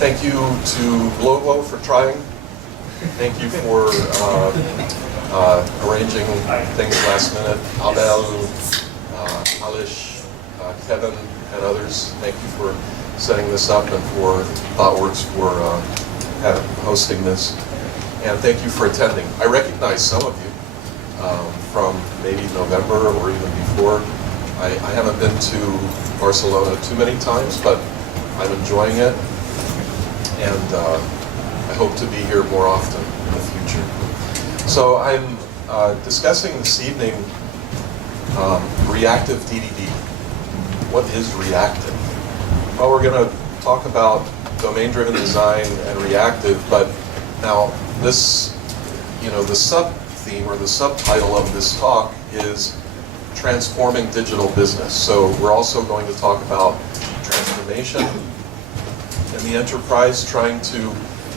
Thank you to Glovo for trying. Thank you for arranging things last minute. Abel, Alish, Kevin, and others. Thank you for setting this up and for ThoughtWorks for hosting this. And thank you for attending. I recognize some of you from maybe November or even before. I haven't been to Barcelona too many times, but I'm enjoying it. And I hope to be here more often in the future. So I'm discussing this evening Reactive DDD. What is reactive? Well, we're going to talk about domain-driven design and reactive, but now this, the sub-theme or the subtitle of this talk is transforming digital business. So we're also going to talk about transformation in the enterprise, trying to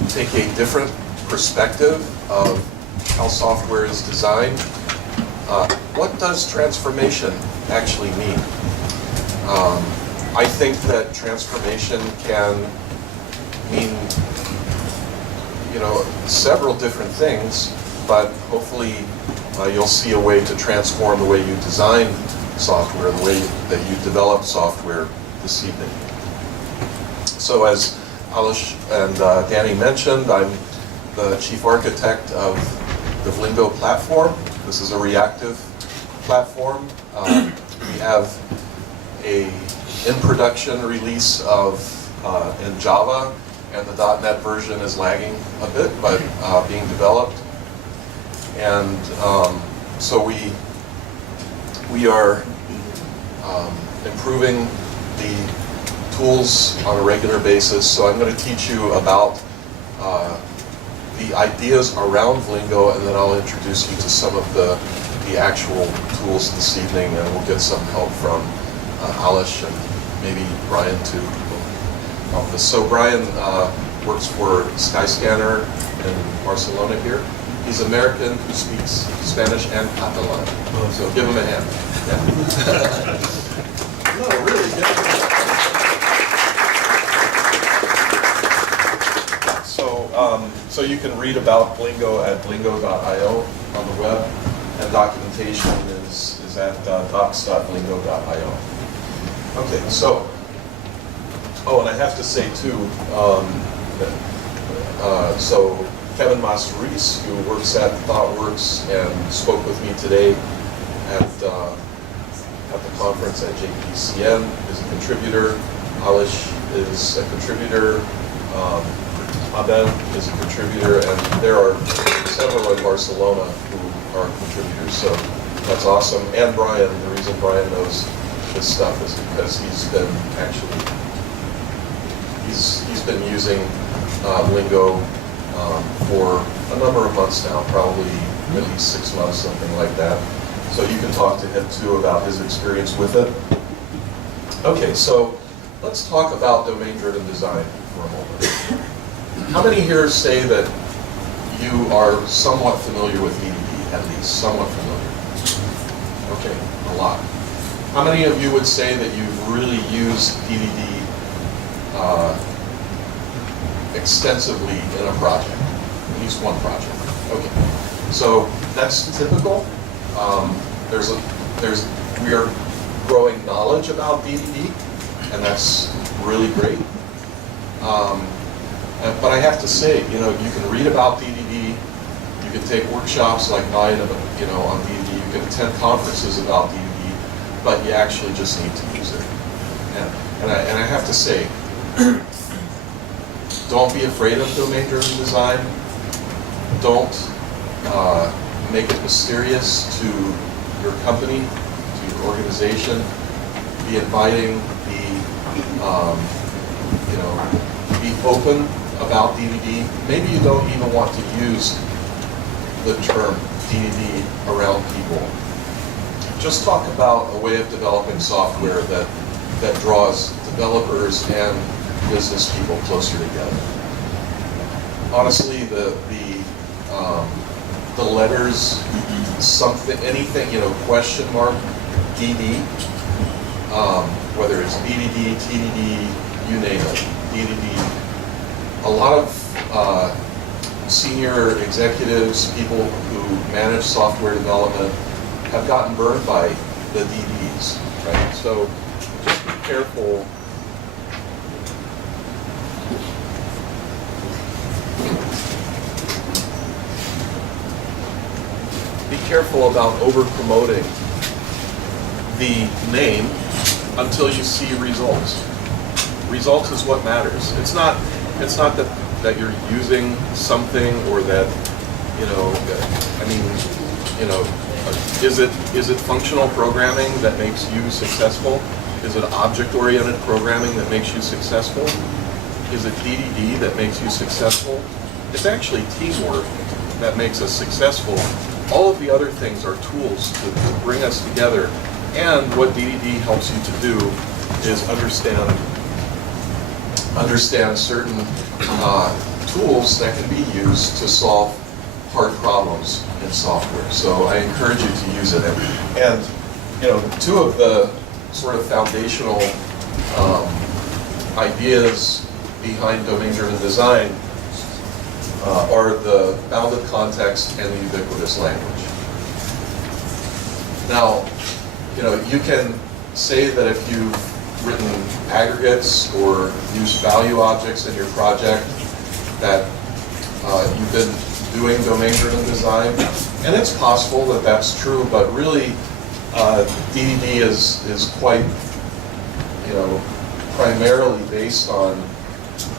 take a different perspective of how software is designed. What does transformation actually mean? I think that transformation can mean, several different things, but hopefully you'll see a way to transform the way you design software, the way that you develop software this evening. So as Alish and Danny mentioned, I'm the chief architect of the Lingo platform. This is a reactive platform. We have a in-production release of in Java, and the .NET version is lagging a bit, but being developed. And so we are improving the tools on a regular basis. So I'm going to teach you about the ideas around Lingo, and then I'll introduce you to some of the actual tools this evening, and we'll get some help from Alish and maybe Brian too. So Brian works for Skyscanner in Barcelona here. He's American who speaks Spanish and Catalan. So give him a hand. Yeah. No, really, good. So you can read about Lingo at lingo.io on the web, and documentation is at docs.lingo.io. Okay, so, and I have to say too, so Kevin Masurice, who works at ThoughtWorks and spoke with me today at the conference at JPCN, is a contributor. Alish is a contributor. Abel is a contributor, and there are several in Barcelona who are contributors, so that's awesome. And Brian, the reason Brian knows this stuff is because he's been using Lingo for a number of months now, probably at least 6 months, something like that. So you can talk to him too about his experience with it. Okay, so let's talk about domain-driven design for a moment. How many here say that you are somewhat familiar with DDD, at least somewhat familiar? Okay, a lot. How many of you would say that you've really used DDD extensively in a project? At least one project. Okay, so that's typical. We are growing knowledge about DDD, and that's really great. But I have to say, you can read about DDD, you can take workshops like mine, on DDD, you can attend conferences about DDD, but you actually just need to use it. And I have to say, don't be afraid of domain-driven design. Don't make it mysterious to your company, to your organization. Be inviting, be open about DDD. Maybe you don't even want to use the term DDD around people. Just talk about a way of developing software that draws developers and business people closer together. Honestly, the letters, something, anything, question mark, DD, whether it's DDD, TDD, you name it, DDD, a lot of senior executives, people who manage software development, have gotten burned by the DDs, right? So just be careful. Be careful about over-promoting the name until you see results. Results is what matters. It's not that you're using something or that, you know, I mean, you know, is it functional programming that makes you successful? Is it object-oriented programming that makes you successful? Is it DDD that makes you successful? It's actually teamwork that makes us successful. All of the other things are tools to bring us together. And what DDD helps you to do is understand certain tools that can be used to solve hard problems in software. So I encourage you to use it. And you know, two of the sort of foundational ideas behind domain-driven design are the bounded context and the ubiquitous language. Now, you know, you can say that if you've written aggregates or used value objects in your project that you've been doing domain-driven design, and it's possible that that's true, but really DDD is quite, you know, primarily based on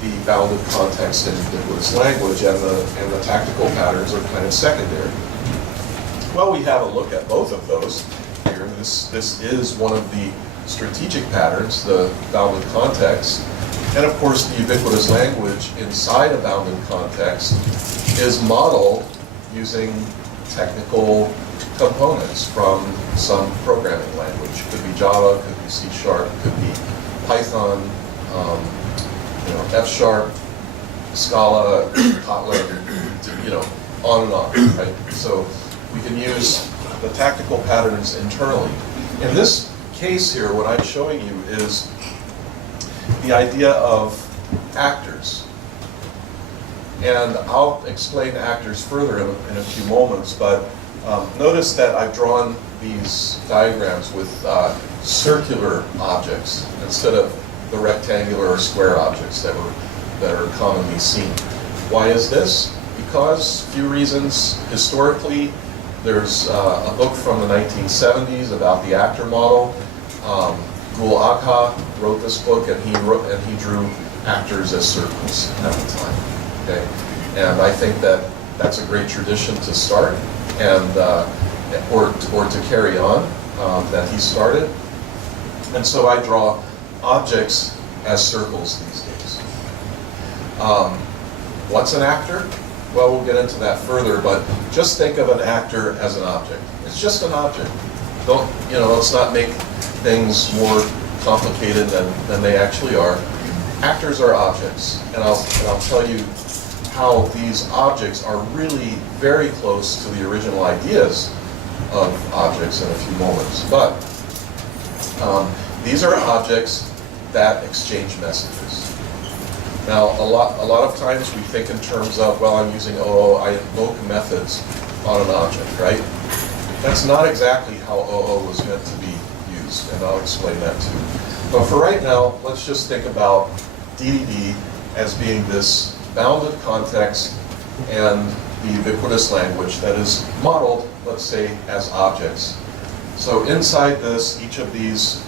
the bounded context and ubiquitous language, and the tactical patterns are kind of secondary. Well, we have a look at both of those here. This is one of the strategic patterns, the bounded context, and of course the ubiquitous language inside a bounded context is modeled using technical components from some programming language. Could be Java, could be C#, could be Python, you know, F#, Scala, Kotlin, you know, on and on, right? So we can use the tactical patterns internally. In this case here, what I'm showing you is the idea of actors. And I'll explain actors further in a few moments, but notice that I've drawn these diagrams with circular objects instead of the rectangular or square objects that are commonly seen. Why is this? Because a few reasons. Historically, there's a book from the 1970s about the actor model. Gul Agha wrote this book, and he drew actors as circles at the time. Okay, and I think that that's a great tradition to start, and or to carry on that he started. And so I draw objects as circles these days. What's an actor? Well, we'll get into that further, but just think of an actor as an object. It's just an object. Don't, you know, let's not make things more complicated than they actually are. Actors are objects, and I'll tell you how these objects are really very close to the original ideas of objects in a few moments. But these are objects that exchange messages. Now, a lot of times we think in terms of, well, I'm using OO, I invoke methods on an object, right? That's not exactly how OO was meant to be used, and I'll explain that too. But for right now, let's just think about DDD as being this bounded context and the ubiquitous language that is modeled, let's say, as objects. So inside this, each of these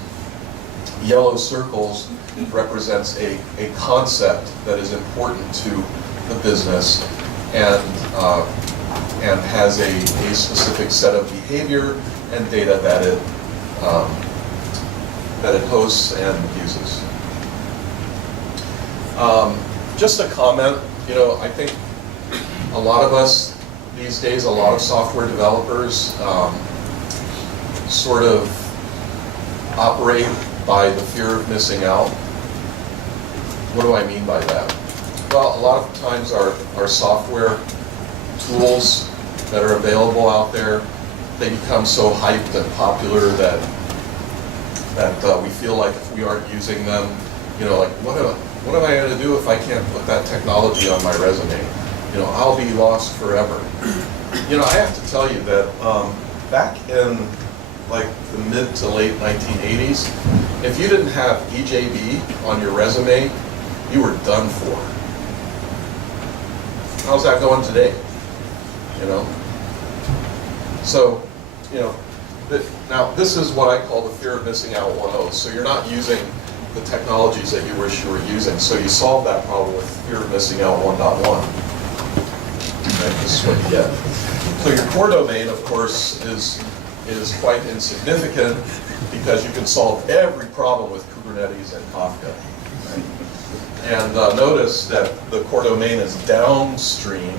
yellow circles represents a concept that is important to the business and has a specific set of behavior and data that it hosts and uses. Just a comment, you know, I think a lot of us these days, a lot of software developers sort of operate by the fear of missing out. What do I mean by that? Well, a lot of times our software tools that are available out there, they become so hyped and popular that we feel like if we aren't using them, You know, like, what am I going to do if I can't put that technology on my resume? You know, I'll be lost forever. You know, I have to tell you that back in like the mid to late 1980s, if you didn't have EJB on your resume, you were done for. How's that going today? You know? So, you know, now this is what I call the fear of missing out 1.0. So you're not using the technologies that you wish you were using. So you solve that problem with fear of missing out 1.1. Right? This is what you get. So your core domain, of course, is quite insignificant because you can solve every problem with Kubernetes and Kafka. Right? And notice that the core domain is downstream,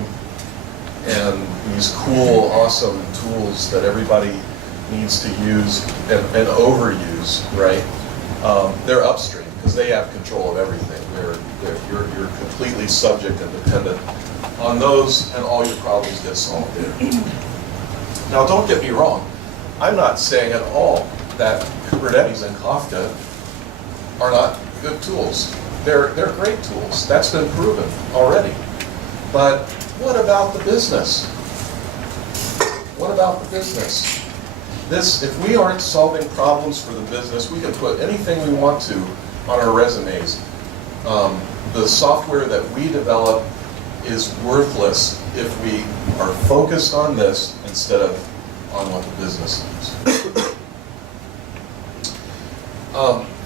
and these cool, awesome tools that everybody needs to use and overuse, right? They're upstream because they have control of everything. You're completely subject and dependent on those, and all your problems get solved there. Now, don't get me wrong. I'm not saying at all that Kubernetes and Kafka are not good tools. They're great tools. That's been proven already. But what about the business? What about the business? If we aren't solving problems for the business, we can put anything we want to on our resumes. The software that we develop is worthless if we are focused on this instead of on what the business needs.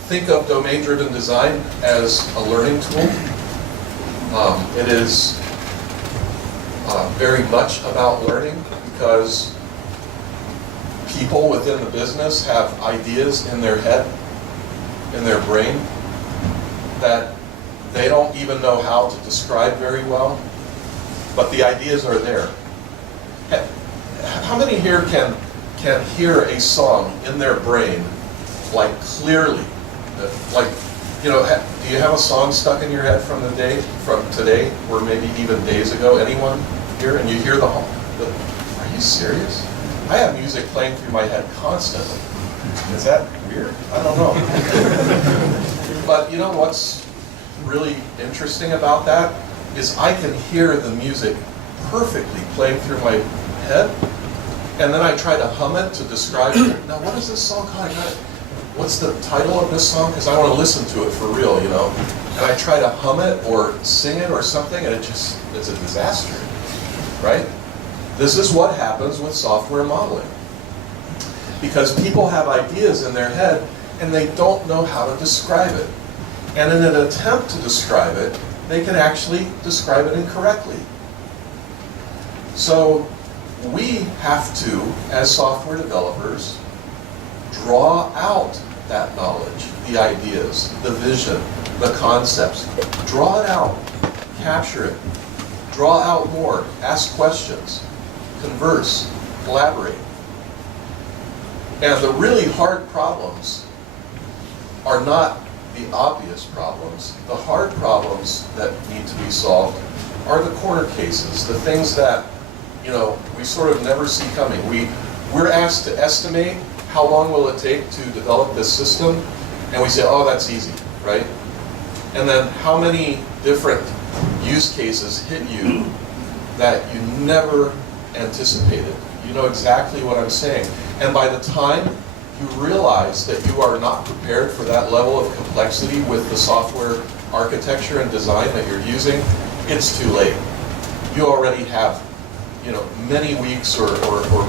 Think of domain-driven design as a learning tool. It is very much about learning because people within the business have ideas in their head, in their brain, that they don't even know how to describe very well, but the ideas are there. How many here can hear a song in their brain, like clearly? Like, you know, do you have a song stuck in your head from today, or maybe even days ago? Anyone here? And you hear are you serious? I have music playing through my head constantly. Is that weird? I don't know. But you know what's really interesting about that is I can hear the music perfectly playing through my head, and then I try to hum it to describe it. Now, what is this song called? What's the title of this song? Because I want to listen to it for real, you know. And I try to hum it or sing it or something, and it's a disaster, right? This is what happens with software modeling. Because people have ideas in their head, and they don't know how to describe it. And in an attempt to describe it, they can actually describe it incorrectly. So we have to, as software developers, draw out that knowledge, the ideas, the vision, the concepts. Draw it out, capture it, draw out more, ask questions, converse, collaborate. And the really hard problems are not the obvious problems. The hard problems that need to be solved are the corner cases, the things that, you know, we sort of never see coming. We're asked to estimate how long will it take to develop this system, and we say, oh, that's easy, right? And then how many different use cases hit you that you never anticipated? You know exactly what I'm saying. And by the time you realize that you are not prepared for that level of complexity with the software architecture and design that you're using, it's too late. You already have, you know, many weeks or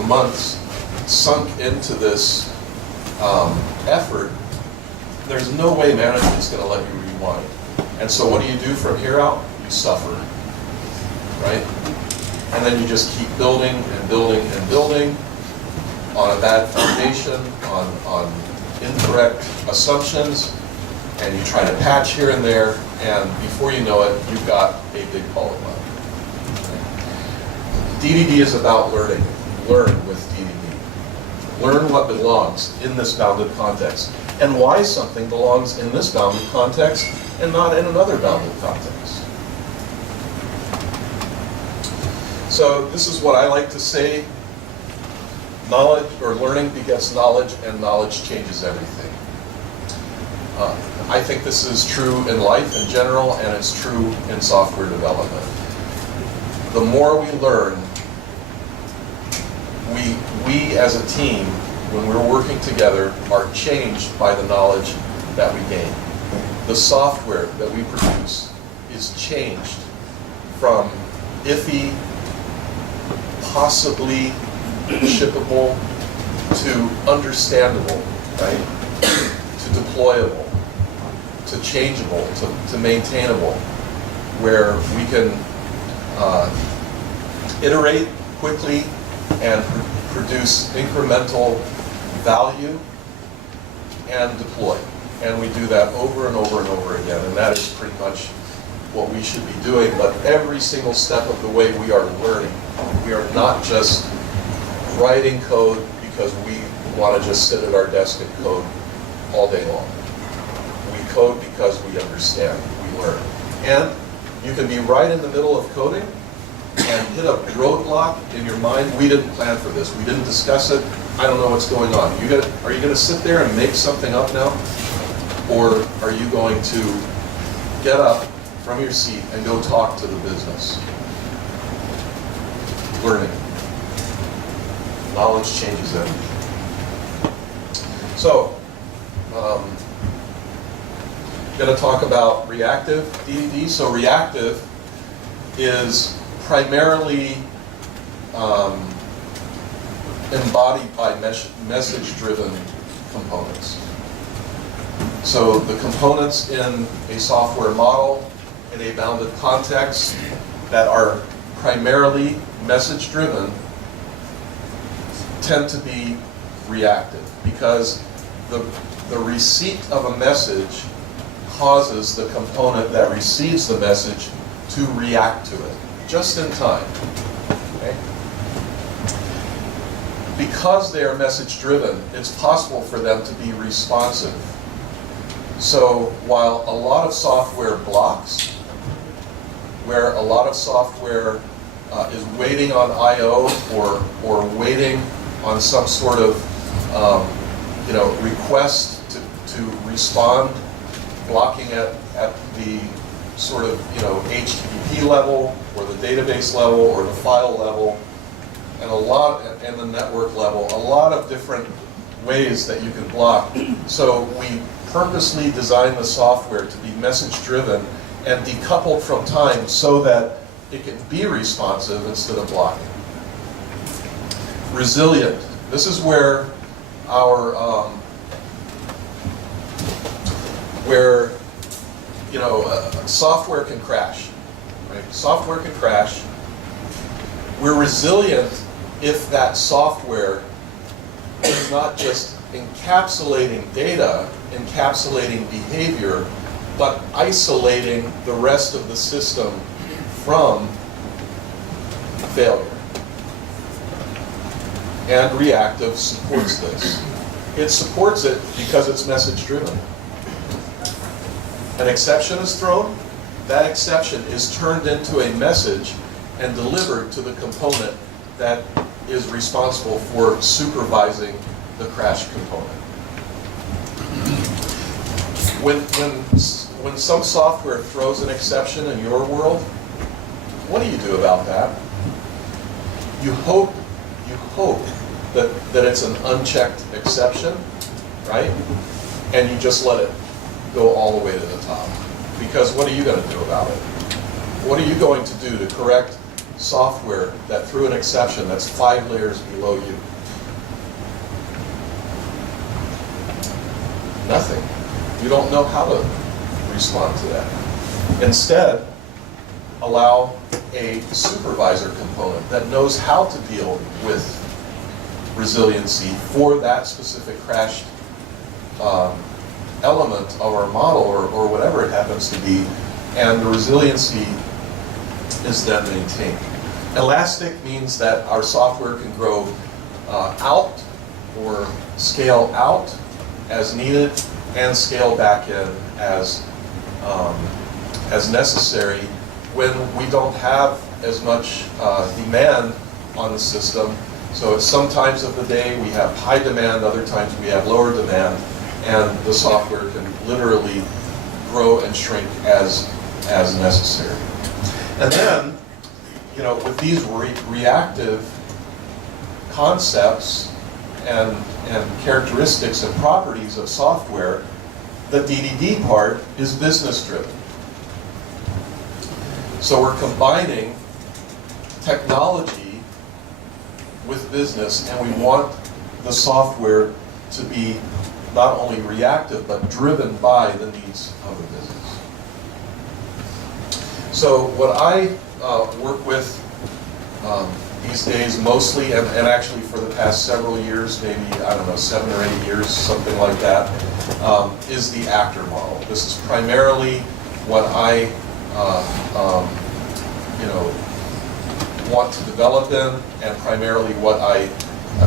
months sunk into this effort. There's no way management's going to let you rewind. And so what do you do from here out? You suffer, right? And then you just keep building and building and building on a bad foundation, on incorrect assumptions, and you try to patch here and there, and before you know it, you've got a big ball of mud. DDD is about learning. Learn with DDD. Learn what belongs in this bounded context, and why something belongs in this bounded context and not in another bounded context. So this is what I like to say: knowledge or learning begets knowledge, and knowledge changes everything. I think this is true in life in general, and it's true in software development. The more we learn, we as a team, when we're working together, are changed by the knowledge that we gain. The software that we produce is changed from iffy, possibly shippable, to understandable, right? To deployable, to changeable, to maintainable, where we can iterate quickly and produce incremental value and deploy. And we do that over and over and over again, and that is pretty much what we should be doing. But every single step of the way we are learning. We are not just writing code because we want to just sit at our desk and code all day long. We code because we understand, we learn. And you can be right in the middle of coding and hit a roadblock in your mind. We didn't plan for this. We didn't discuss it. I don't know what's going on. Are you going to sit there and make something up now? Or are you going to get up from your seat and go talk to the business? Learning. Knowledge changes everything. So, I'm going to talk about reactive DDD. So reactive is primarily embodied by message-driven components. So the components in a software model, in a bounded context, that are primarily message-driven tend to be reactive, because the receipt of a message causes the component that receives the message to react to it, just in time. Okay? Because they are message-driven, it's possible for them to be responsive. So while a lot of software blocks, where a lot of software is waiting on I/O or waiting on some sort of request to respond, blocking at the sort of HTTP level or the database level or the file level, and the network level, a lot of different ways that you can block. So we purposely design the software to be message-driven and decoupled from time so that it can be responsive instead of blocking. Resilient. This is where our software can crash. Right? Software can crash. We're resilient if that software is not just encapsulating data, encapsulating behavior, but isolating the rest of the system from failure. And reactive supports this. It supports it because it's message-driven. An exception is thrown. That exception is turned into a message and delivered to the component that is responsible for supervising the crash component. When some software throws an exception in your world, what do you do about that? You hope that it's an unchecked exception, right? And you just let it go all the way to the top. Because what are you going to do about it? What are you going to do to correct software that threw an exception that's 5 layers below you? Nothing. You don't know how to respond to that. Instead, allow a supervisor component that knows how to deal with resiliency for that specific crashed element of our model or whatever it happens to be, and the resiliency is then maintained. Elastic means that our software can grow out or scale out as needed and scale back in as necessary when we don't have as much demand on the system. So at some times of the day we have high demand, other times we have lower demand, and the software can literally grow and shrink as necessary. And then, you know, with these reactive concepts and characteristics and properties of software, the DDD part is business driven. So we're combining technology with business, and we want the software to be not only reactive, but driven by the needs of the business. So what I work with these days mostly, and actually for the past several years, maybe, I don't know, 7 or 8 years, something like that, is the actor model. This is primarily what I you know, want to develop in, and primarily what I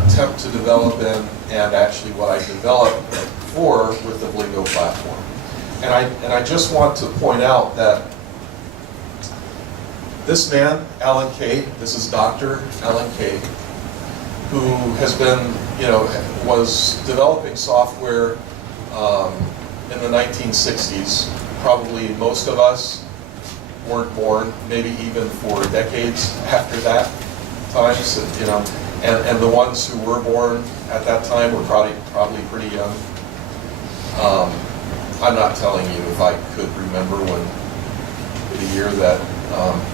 attempt to develop in, and actually what I develop for with the Lingo platform. And I just want to point out that this man, Alan Kay, this is Dr. Alan Kay, who has been, you know, was developing software in the 1960s. Probably most of us weren't born, maybe even for decades after that time, so, you know, and the ones who were born at that time were probably pretty young. I'm not telling you if I could remember the year that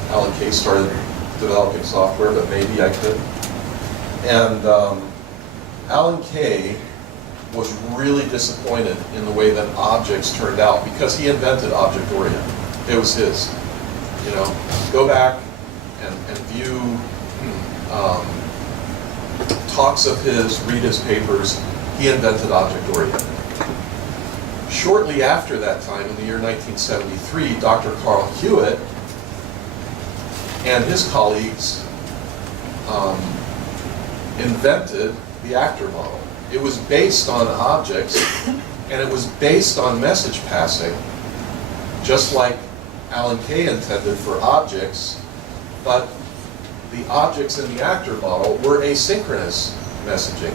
Alan Kay started developing software, but maybe I could. And Alan Kay was really disappointed in the way that objects turned out, because he invented object-oriented. It was his. You know, go back and view talks of his, read his papers. He invented object-oriented. Shortly after that time, in the year 1973, Dr. Carl Hewitt and his colleagues invented the actor model. It was based on objects, and it was based on message passing, just like Alan Kay intended for objects, but the objects in the actor model were asynchronous messaging.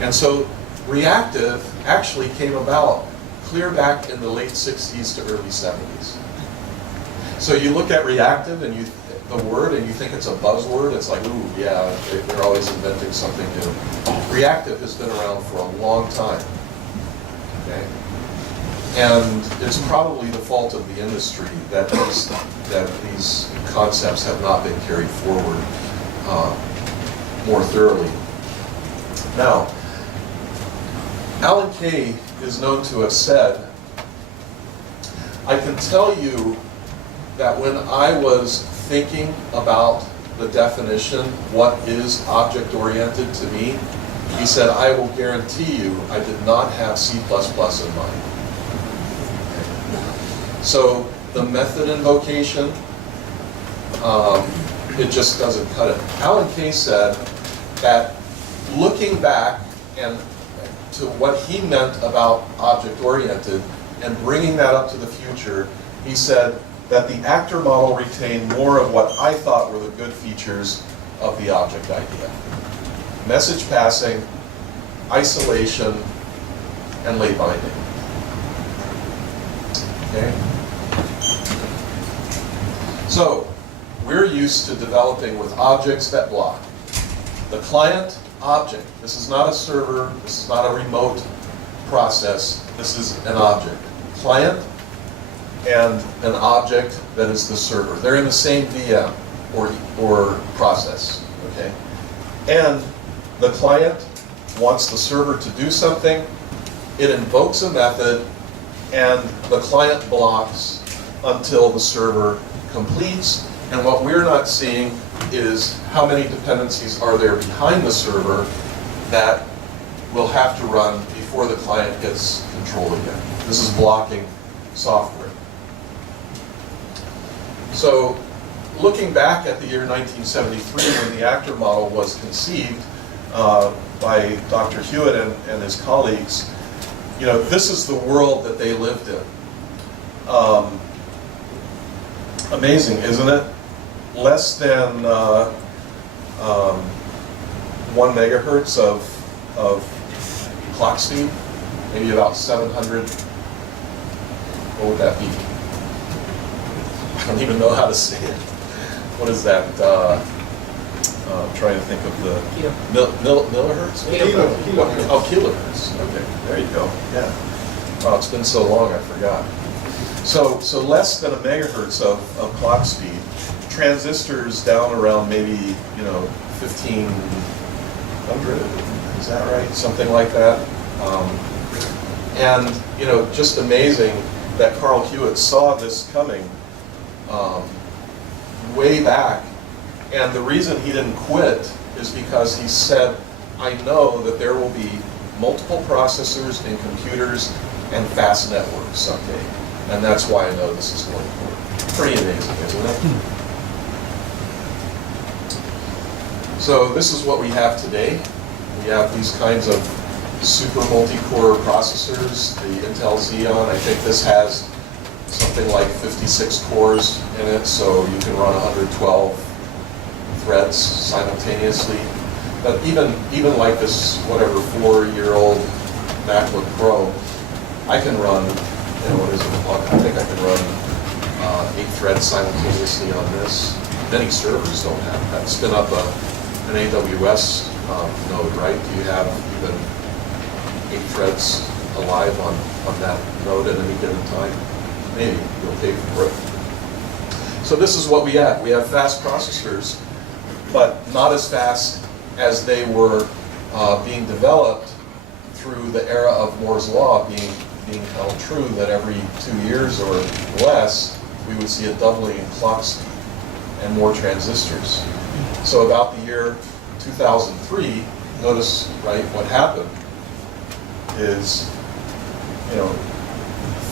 And so reactive actually came about clear back in the late 60s to early 70s. So you look at reactive and the word, and you think it's a buzzword. It's like, ooh, yeah, they're always inventing something new. Reactive has been around for a long time. Okay? And it's probably the fault of the industry that these concepts have not been carried forward more thoroughly. Now, Alan Kay is known to have said, I can tell you that when I was thinking about the definition, what is object-oriented to me, he said, I will guarantee you I did not have C++ in mind. So the method invocation, it just doesn't cut it. Alan Kay said that looking back and to what he meant about object-oriented and bringing that up to the future, he said that the actor model retained more of what I thought were the good features of the object idea. Message passing, isolation, and lay binding. Okay? So, we're used to developing with objects that block. The client, object. This is not a server, this is not a remote process, this is an object. Client and an object that is the server. They're in the same VM or process, okay? And the client wants the server to do something, it invokes a method, and the client blocks until the server completes. And what we're not seeing is how many dependencies are there behind the server that will have to run before the client gets control again. This is blocking software. So looking back at the year 1973 when the actor model was conceived by Dr. Hewitt and his colleagues, you know, this is the world that they lived in. Amazing, isn't it? Less than 1 megahertz of clock speed. maybe about 700. What would that be? I don't even know how to say it. What is that? I'm trying to think of the millihertz? Oh, kilohertz. Okay, there you go. Yeah. Wow, it's been so long, I forgot. So less than a megahertz of clock speed. Transistors down around maybe 1500. Is that right? Something like that. And just amazing that Carl Hewitt saw this coming way back. And the reason he didn't quit is because he said, I know that there will be multiple processors in computers and fast networks someday. And that's why I know this is going forward. Pretty amazing, isn't it? So this is what we have today. We have these kinds of super multi-core processors, the Intel Xeon. I think this has something like 56 cores in it, so you can run 112 threads simultaneously. But even like this, whatever, 4-year-old MacBook Pro, I can run, what is it? I think I can run 8 threads simultaneously on this. Many servers don't have that. Spin up an AWS node, right? Do you have even 8 threads alive on that node at any given time? Maybe you'll pay for it. So this is what we have. We have fast processors, but not as fast as they were being developed through the era of Moore's Law being held true, that every 2 years or less, we would see a doubling in clock speed and more transistors. So about the year 2003, notice, right, what happened is,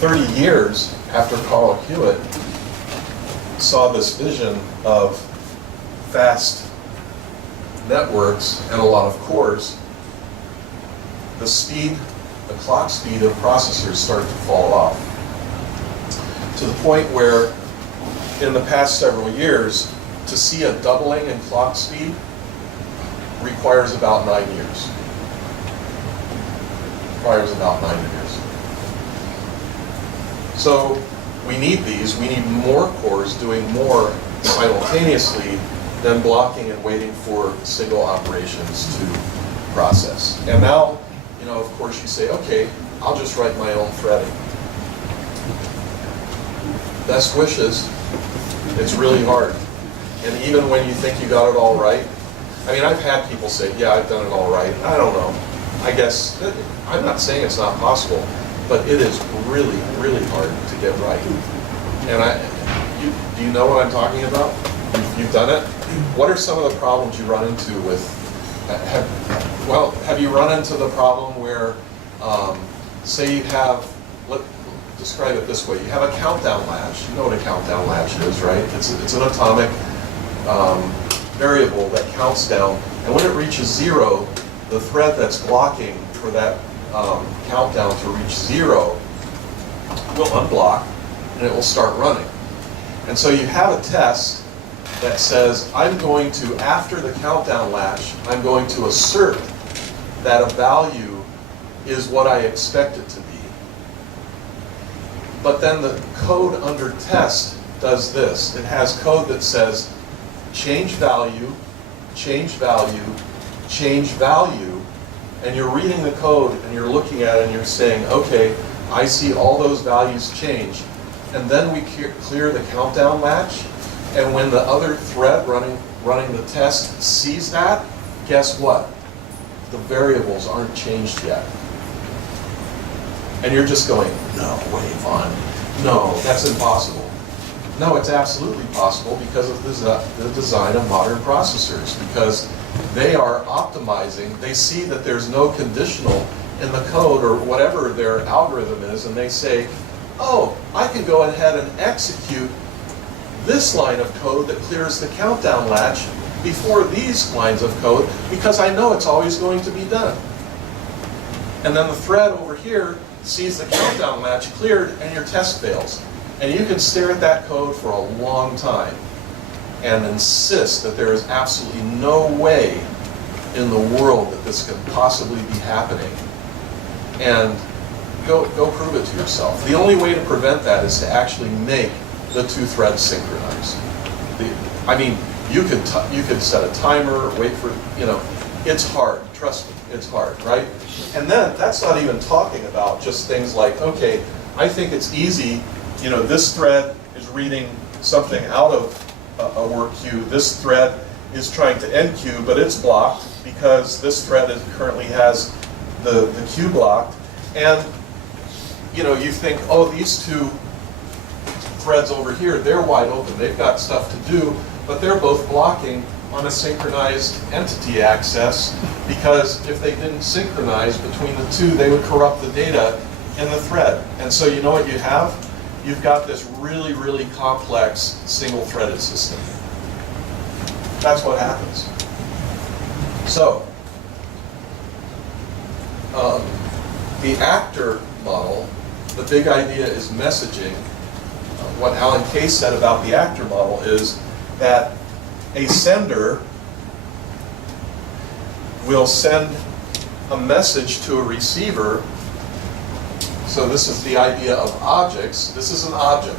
30 years after Carl Hewitt saw this vision of fast networks and a lot of cores, the clock speed of processors started to fall off, to the point where in the past several years, to see a doubling in clock speed requires about 9 years. So we need these. We need more cores doing more simultaneously than blocking and waiting for single operations to process. And now, of course, you say, okay, I'll just write my own threading. Best wishes, it's really hard. And even when you think you got it all right, I mean, I've had people say, yeah, I've done it all right. I don't know. I guess, I'm not saying it's not possible, but it is really, really hard to get right. And do you know what I'm talking about? You've done it? What are some of the problems you run into with, have you run into the problem where, say you have, describe it this way, you have a countdown latch. You know what a countdown latch is, right? It's an atomic variable that counts down, and when it reaches 0, the thread that's blocking for that countdown to reach 0 will unblock, and it will start running. And so you have a test that says, I'm going to, after the countdown latch, I'm going to assert that a value is what I expect it to be. But then the code under test does this. It has code that says, change value, change value, change value, and you're reading the code and you're looking at it and you're saying, okay, I see all those values change. And then we clear the countdown latch, and when the other thread running the test sees that, guess what? The variables aren't changed yet. And you're just going, no way, Vaughn. No, that's impossible. No, it's absolutely possible because of the design of modern processors, because they are optimizing. They see that there's no conditional in the code or whatever their algorithm is, and they say, oh, I can go ahead and execute this line of code that clears the countdown latch before these lines of code because I know it's always going to be done. And then the thread over here sees the countdown latch cleared and your test fails. And you can stare at that code for a long time and insist that there is absolutely no way in the world that this could possibly be happening. And go prove it to yourself. The only way to prevent that is to actually make the two threads synchronized. I mean, you could set a timer, wait for, it's hard. Trust me, it's hard, right? And then that's not even talking about just things like, okay, I think it's easy, this thread is reading something out of a work queue. This thread is trying to end queue, but it's blocked because this thread currently has the queue blocked. And you think, oh, these two threads over here, they're wide open. They've got stuff to do, but they're both blocking on a synchronized entity access, because if they didn't synchronize between the two, they would corrupt the data in the thread. And so you know what you have? You've got this really, really complex single-threaded system. That's what happens. So, the actor model, the big idea is messaging. What Alan Kay said about the actor model is that a sender will send a message to a receiver. So this is the idea of objects. This is an object.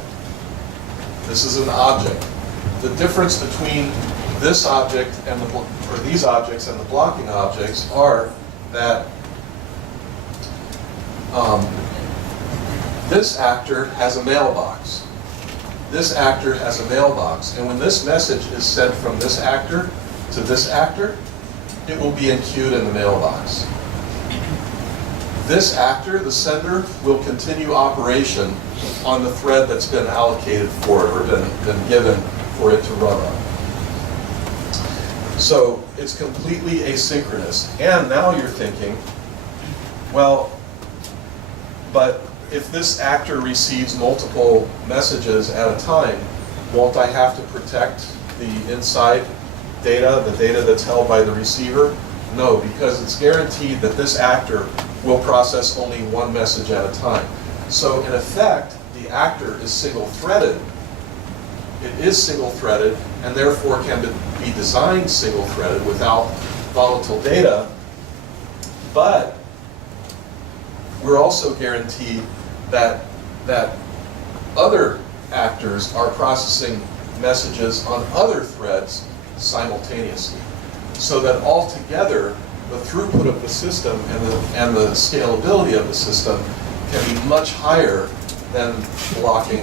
This is an object. The difference between this object and these objects and the blocking objects are that this actor has a mailbox. This actor has a mailbox. And when this message is sent from this actor to this actor, it will be enqueued in the mailbox. This actor, the sender, will continue operation on the thread that's been allocated for it or been given for it to run on. So it's completely asynchronous. And now you're thinking, well, but if this actor receives multiple messages at a time, won't I have to protect the inside data, the data that's held by the receiver? No, because it's guaranteed that this actor will process only one message at a time. So in effect, the actor is single-threaded. It is single-threaded, and therefore can be designed single-threaded without volatile data. But we're also guaranteed that other actors are processing messages on other threads simultaneously, so that altogether the throughput of the system and the scalability of the system can be much higher than blocking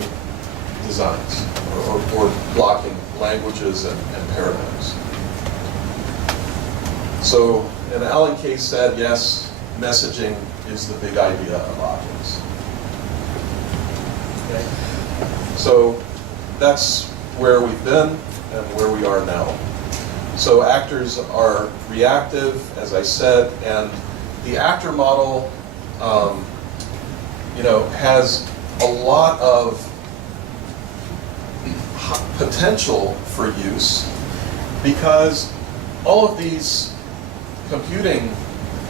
designs or blocking languages and paradigms. So, and Alan Kay said, yes, messaging is the big idea of objects. Okay. So that's where we've been and where we are now. So actors are reactive, as I said, and the actor model, has a lot of potential for use because all of these computing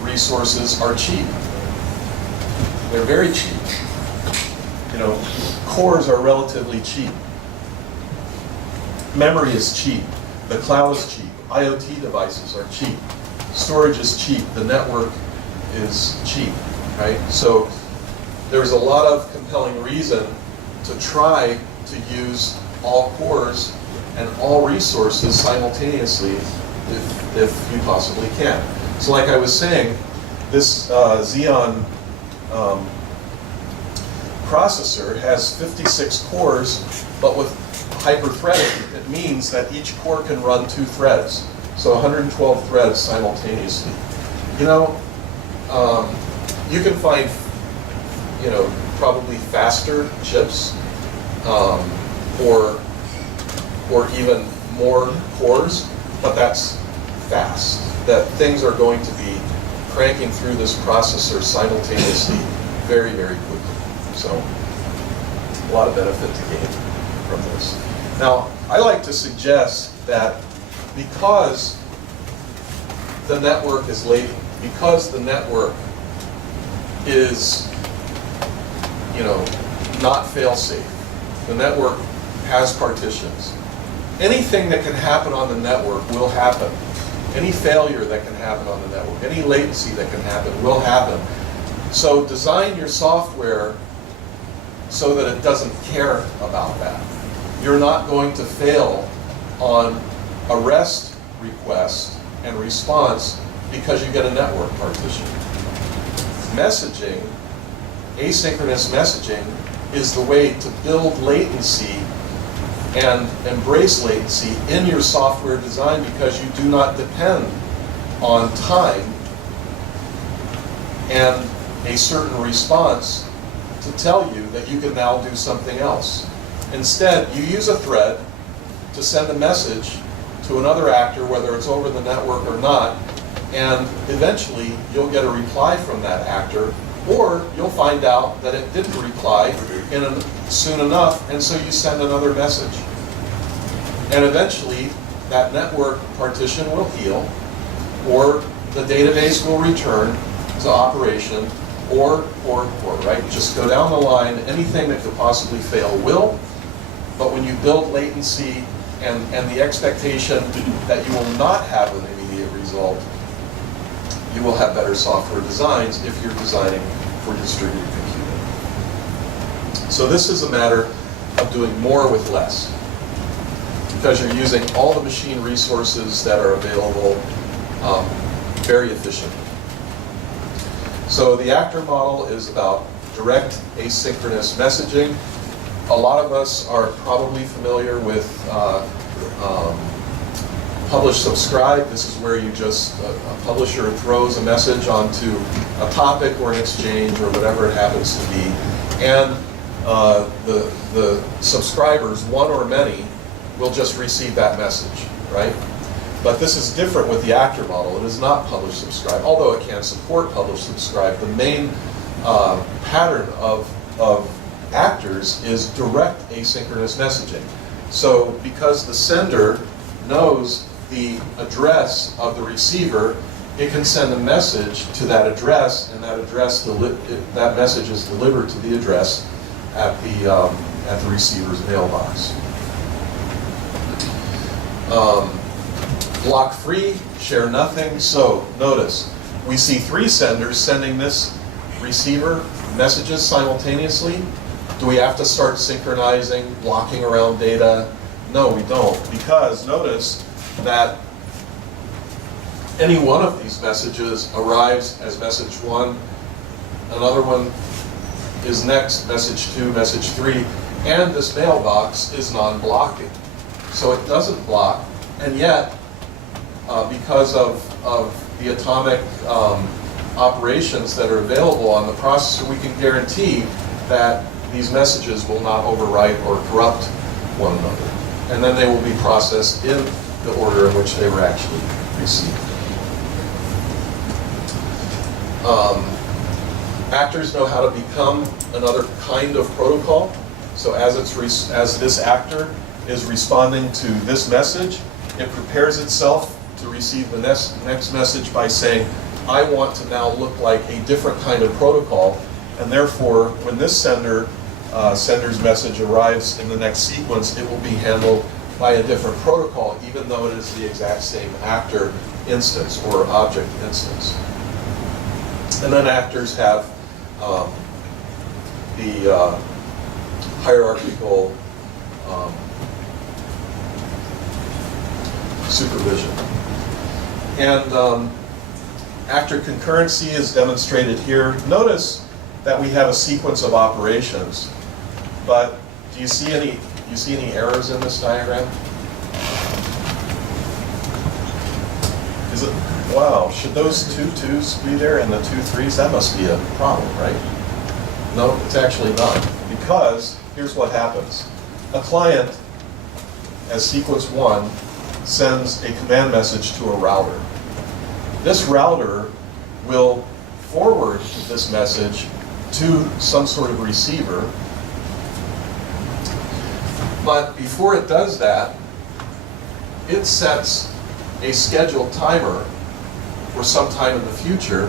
resources are cheap. They're very cheap. Cores are relatively cheap. Memory is cheap. The cloud is cheap. IoT devices are cheap. Storage is cheap. The network is cheap, right? So there's a lot of compelling reason to try to use all cores and all resources simultaneously if you possibly can. So like I was saying, this Xeon processor has 56 cores, but with hyper-threading, it means that each core can run 2 threads. So 112 threads simultaneously. You can find, probably faster chips or even more cores, but that's fast. That things are going to be cranking through this processor simultaneously very, very quickly. So a lot of benefit to gain from this. Now, I like to suggest that because the network is latent, because the network is, not fail-safe, the network has partitions. Anything that can happen on the network will happen. Any failure that can happen on the network, any latency that can happen will happen. So design your software so that it doesn't care about that. You're not going to fail on a REST request and response because you get a network partition. Messaging, asynchronous messaging, is the way to build latency and embrace latency in your software design because you do not depend on time and a certain response to tell you that you can now do something else. Instead, you use a thread to send a message to another actor, whether it's over the network or not, and eventually you'll get a reply from that actor, or you'll find out that it didn't reply soon enough, and so you send another message. And eventually, that network partition will heal, or the database will return to operation, or, right? Just go down the line. Anything that could possibly fail will, but when you build latency and the expectation that you will not have an immediate result, you will have better software designs if you're designing for distributed computing. So this is a matter of doing more with less, because you're using all the machine resources that are available very efficiently. So the actor model is about direct asynchronous messaging. A lot of us are probably familiar with publish subscribe. This is where you just, a publisher throws a message onto a topic or an exchange or whatever it happens to be. And the subscribers, one or many, will just receive that message, right? But this is different with the actor model. It is not publish subscribe, although it can support publish subscribe. The main pattern of actors is direct asynchronous messaging. So because the sender knows the address of the receiver, it can send a message to that address, and that message is delivered to the address at the receiver's mailbox. Block free, share nothing. So notice, we see 3 senders sending this receiver messages simultaneously. Do we have to start synchronizing, blocking around data? No, we don't, because notice that any one of these messages arrives as message 1, another one is next, message 2, message 3, and this mailbox is non-blocking. So it doesn't block, and yet, because of the atomic operations that are available on the processor, we can guarantee that these messages will not overwrite or corrupt one another. And then they will be processed in the order in which they were actually received. Actors know how to become another kind of protocol. So as this actor is responding to this message, it prepares itself to receive the next message by saying, I want to now look like a different kind of protocol, and therefore, when this sender's message arrives in the next sequence, it will be handled by a different protocol, even though it is the exact same actor instance or object instance. And then actors have the hierarchical supervision. And actor concurrency is demonstrated here. Notice that we have a sequence of operations, but do you see any errors in this diagram? Is it, wow, should those 2 2s be there and the 2 3s? That must be a problem, right? No, it's actually not, because here's what happens. A client, as sequence 1, sends a command message to a router. This router will forward this message to some sort of receiver, but before it does that, it sets a scheduled timer for some time in the future,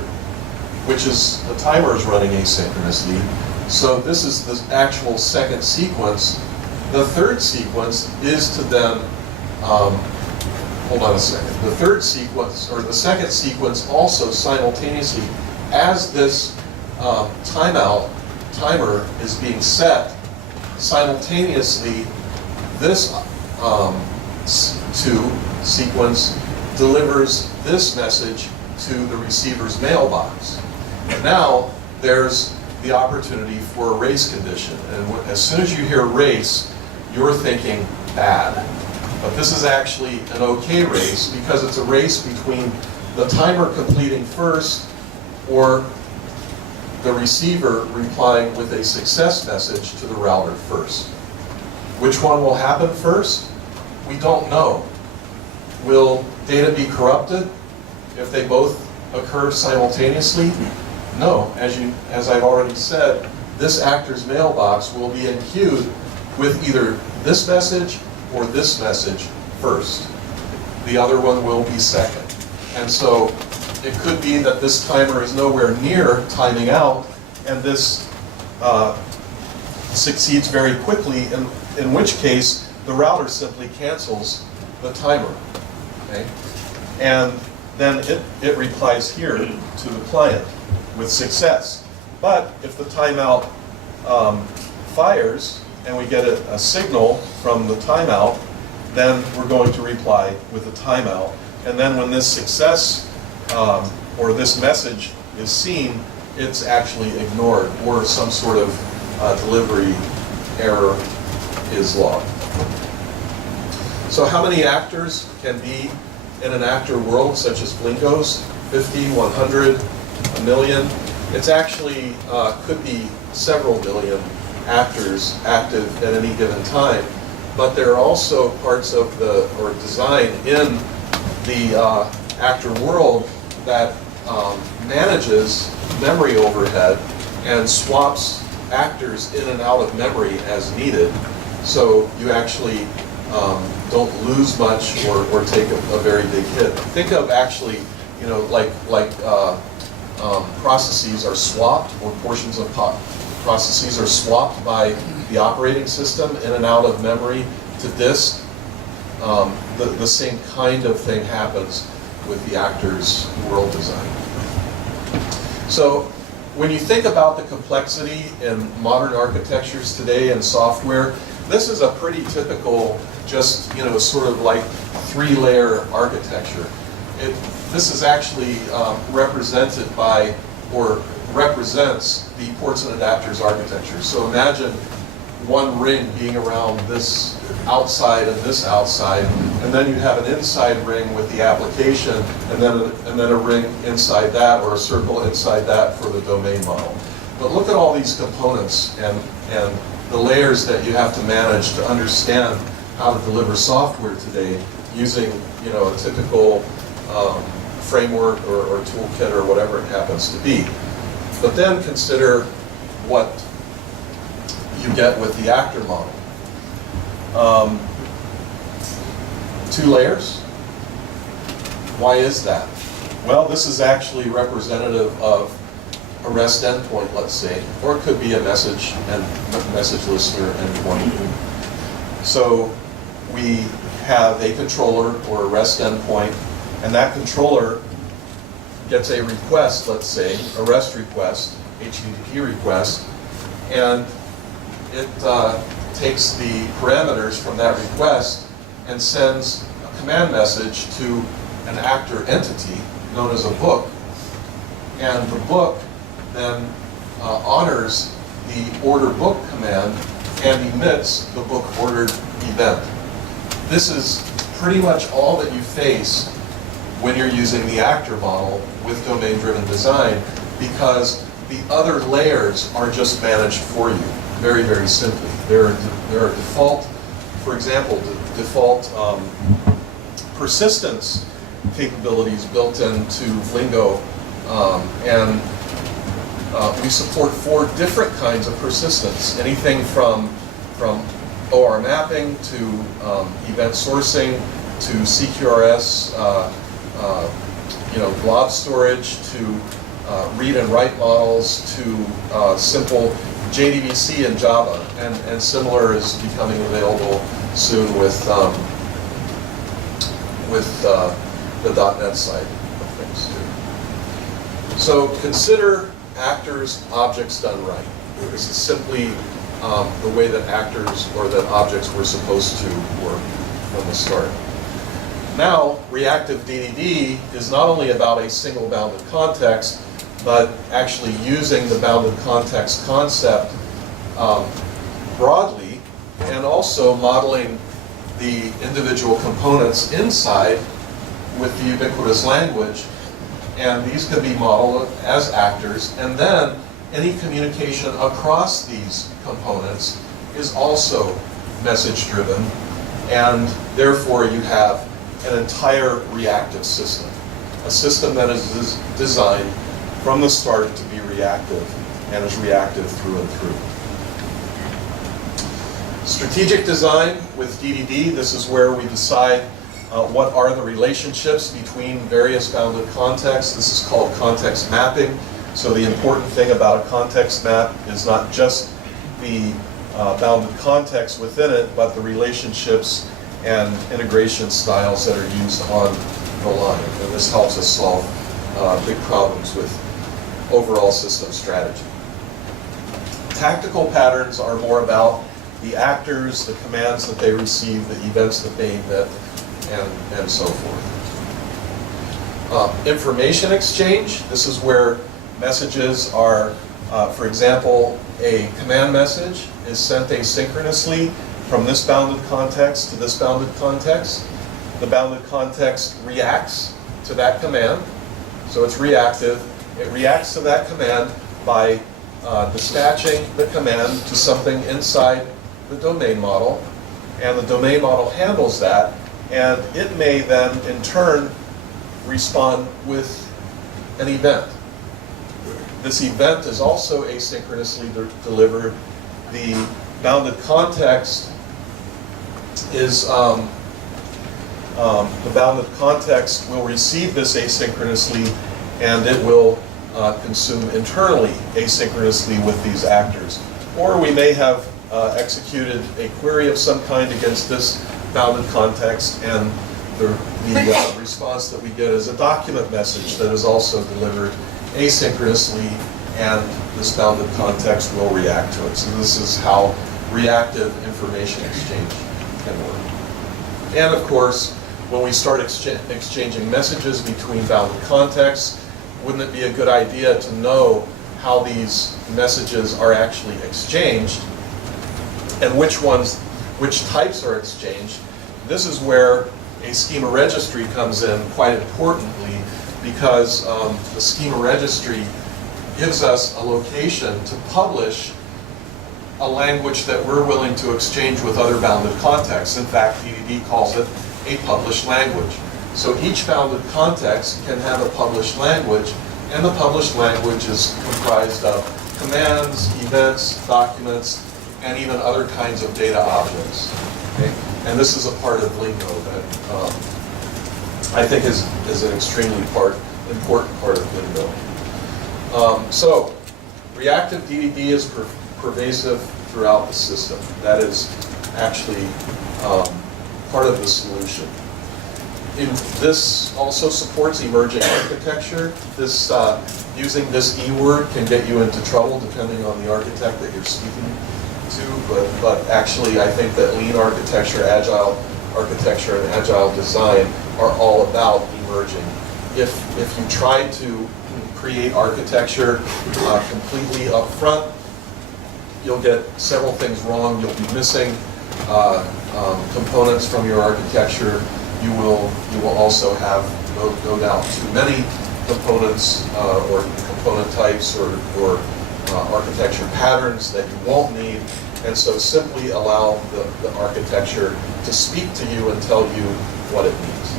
which is, the timer is running asynchronously. So this is the actual second sequence. The third sequence is to then, hold on a second. The third sequence, or the second sequence also simultaneously, as this timer is being set, simultaneously this sequence delivers this message to the receiver's mailbox. And now there's the opportunity for a race condition. And as soon as you hear race, you're thinking bad. But this is actually an okay race because it's a race between the timer completing first or the receiver replying with a success message to the router first. Which one will happen first? We don't know. Will data be corrupted if they both occur simultaneously? No. As I've already said, this actor's mailbox will be enqueued with either this message or this message first. The other one will be second. And so it could be that this timer is nowhere near timing out, and this succeeds very quickly, in which case the router simply cancels the timer. Okay? And then it replies here to the client with success. But if the timeout fires and we get a signal from the timeout, then we're going to reply with a timeout. And then when this success or this message is seen, it's actually ignored, or some sort of delivery error is logged. So how many actors can be in an actor world, such as Lingo's? 50, 100, a million? It's actually could be several million actors active at any given time, but there are also parts of the, or design in the actor world that manages memory overhead and swaps actors in and out of memory as needed, so you actually don't lose much or take a very big hit. Think of actually, you know, like processes are swapped, or portions of processes are swapped by the operating system in and out of memory to disk. The same kind of thing happens with the actor's world design. So when you think about the complexity in modern architectures today and software, this is a pretty typical, just, you know, sort of like three-layer architecture. This is actually represented by, or represents, the ports and adapters architecture. So imagine one ring being around this outside and this outside, and then you have an inside ring with the application, and then a ring inside that, or a circle inside that for the domain model. But look at all these components and the layers that you have to manage to understand how to deliver software today using, you know, a typical framework or toolkit or whatever it happens to be. But then consider what you get with the actor model. 2 layers. Why is that? Well, this is actually representative of a REST endpoint, let's say, or it could be a message and message listener endpoint. So we have a controller or a REST endpoint, and that controller gets a request, let's say, a REST request, HTTP request, and it takes the parameters from that request and sends a command message to an actor entity known as a book. And the book then honors the order book command and emits the book ordered event. This is pretty much all that you face when you're using the actor model with domain-driven design, because the other layers are just managed for you, very, very simply. There are default, for example, default persistence capabilities built into Lingo, and we support 4 different kinds of persistence, anything from OR mapping to event sourcing to CQRS, blob storage, to read and write models, to simple JDBC in Java, and similar is becoming available soon with the .NET side of things too. So consider actors, objects done right. This is simply the way that actors or that objects were supposed to work from the start. Now, reactive DDD is not only about a single bounded context, but actually using the bounded context concept broadly, and also modeling the individual components inside with the ubiquitous language. And these can be modeled as actors, and then any communication across these components is also message-driven, and therefore you have an entire reactive system, a system that is designed from the start to be reactive and is reactive through and through. Strategic design with DDD, this is where we decide what are the relationships between various bounded contexts. This is called context mapping. So the important thing about a context map is not just the bounded context within it, but the relationships and integration styles that are used on the line. And this helps us solve big problems with overall system strategy. Tactical patterns are more about the actors, the commands that they receive, the events that they emit, and so forth. Information exchange, this is where messages are, for example, a command message is sent asynchronously from this bounded context to this bounded context. The bounded context reacts to that command, so it's reactive. It reacts to that command by dispatching the command to something inside the domain model, and the domain model handles that, and it may then in turn respond with an event. This event is also asynchronously delivered. The bounded context is the bounded context will receive this asynchronously, and it will consume internally asynchronously with these actors. Or we may have executed a query of some kind against this bounded context, and the response that we get is a document message that is also delivered asynchronously, and this bounded context will react to it. So this is how reactive information exchange can work. And of course, when we start exchanging messages between bounded contexts, wouldn't it be a good idea to know how these messages are actually exchanged and which types are exchanged? This is where a schema registry comes in quite importantly, because the schema registry gives us a location to publish a language that we're willing to exchange with other bounded contexts. In fact, DDD calls it a published language. So each bounded context can have a published language, and the published language is comprised of commands, events, documents, and even other kinds of data objects. Okay? And this is a part of Lingo that I think is an extremely important part of Lingo. So, reactive DDD is pervasive throughout the system. That is actually part of the solution. This also supports emerging architecture. This using this E word can get you into trouble depending on the architect that you're speaking to, but actually I think that lean architecture, agile architecture, and agile design are all about emerging. If you try to create architecture completely up front, you'll get several things wrong. You'll be missing components from your architecture. You will also have, no doubt, too many components or component types or architecture patterns that you won't need. And so simply allow the architecture to speak to you and tell you what it means.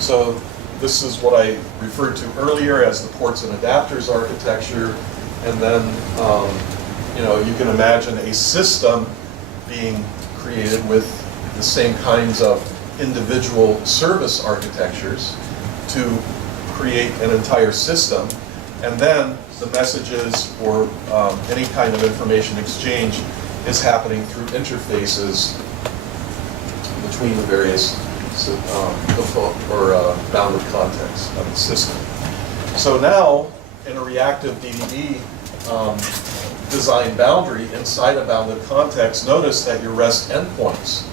So this is what I referred to earlier as the ports and adapters architecture. And then, you can imagine a system being created with the same kinds of individual service architectures to create an entire system. And then the messages or any kind of information exchange is happening through interfaces between the various bounded contexts of the system. So now, in a reactive DDD design boundary inside a bounded context, notice that your REST endpoints,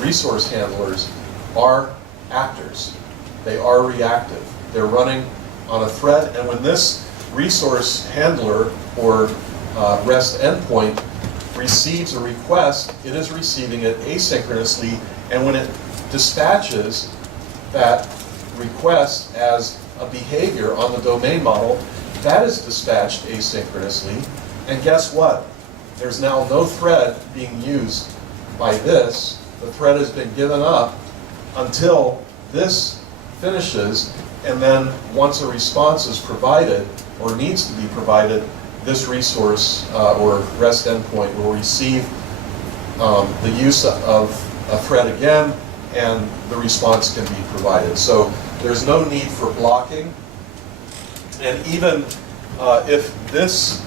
resource handlers, are actors. They are reactive. They're running on a thread, and when this resource handler or REST endpoint receives a request, it is receiving it asynchronously, and when it dispatches that request as a behavior on the domain model, that is dispatched asynchronously, and guess what? There's now no thread being used by this. The thread has been given up until this finishes, and then once a response is provided, or needs to be provided, this resource or REST endpoint will receive the use of a thread again, and the response can be provided. So there's no need for blocking, and even if this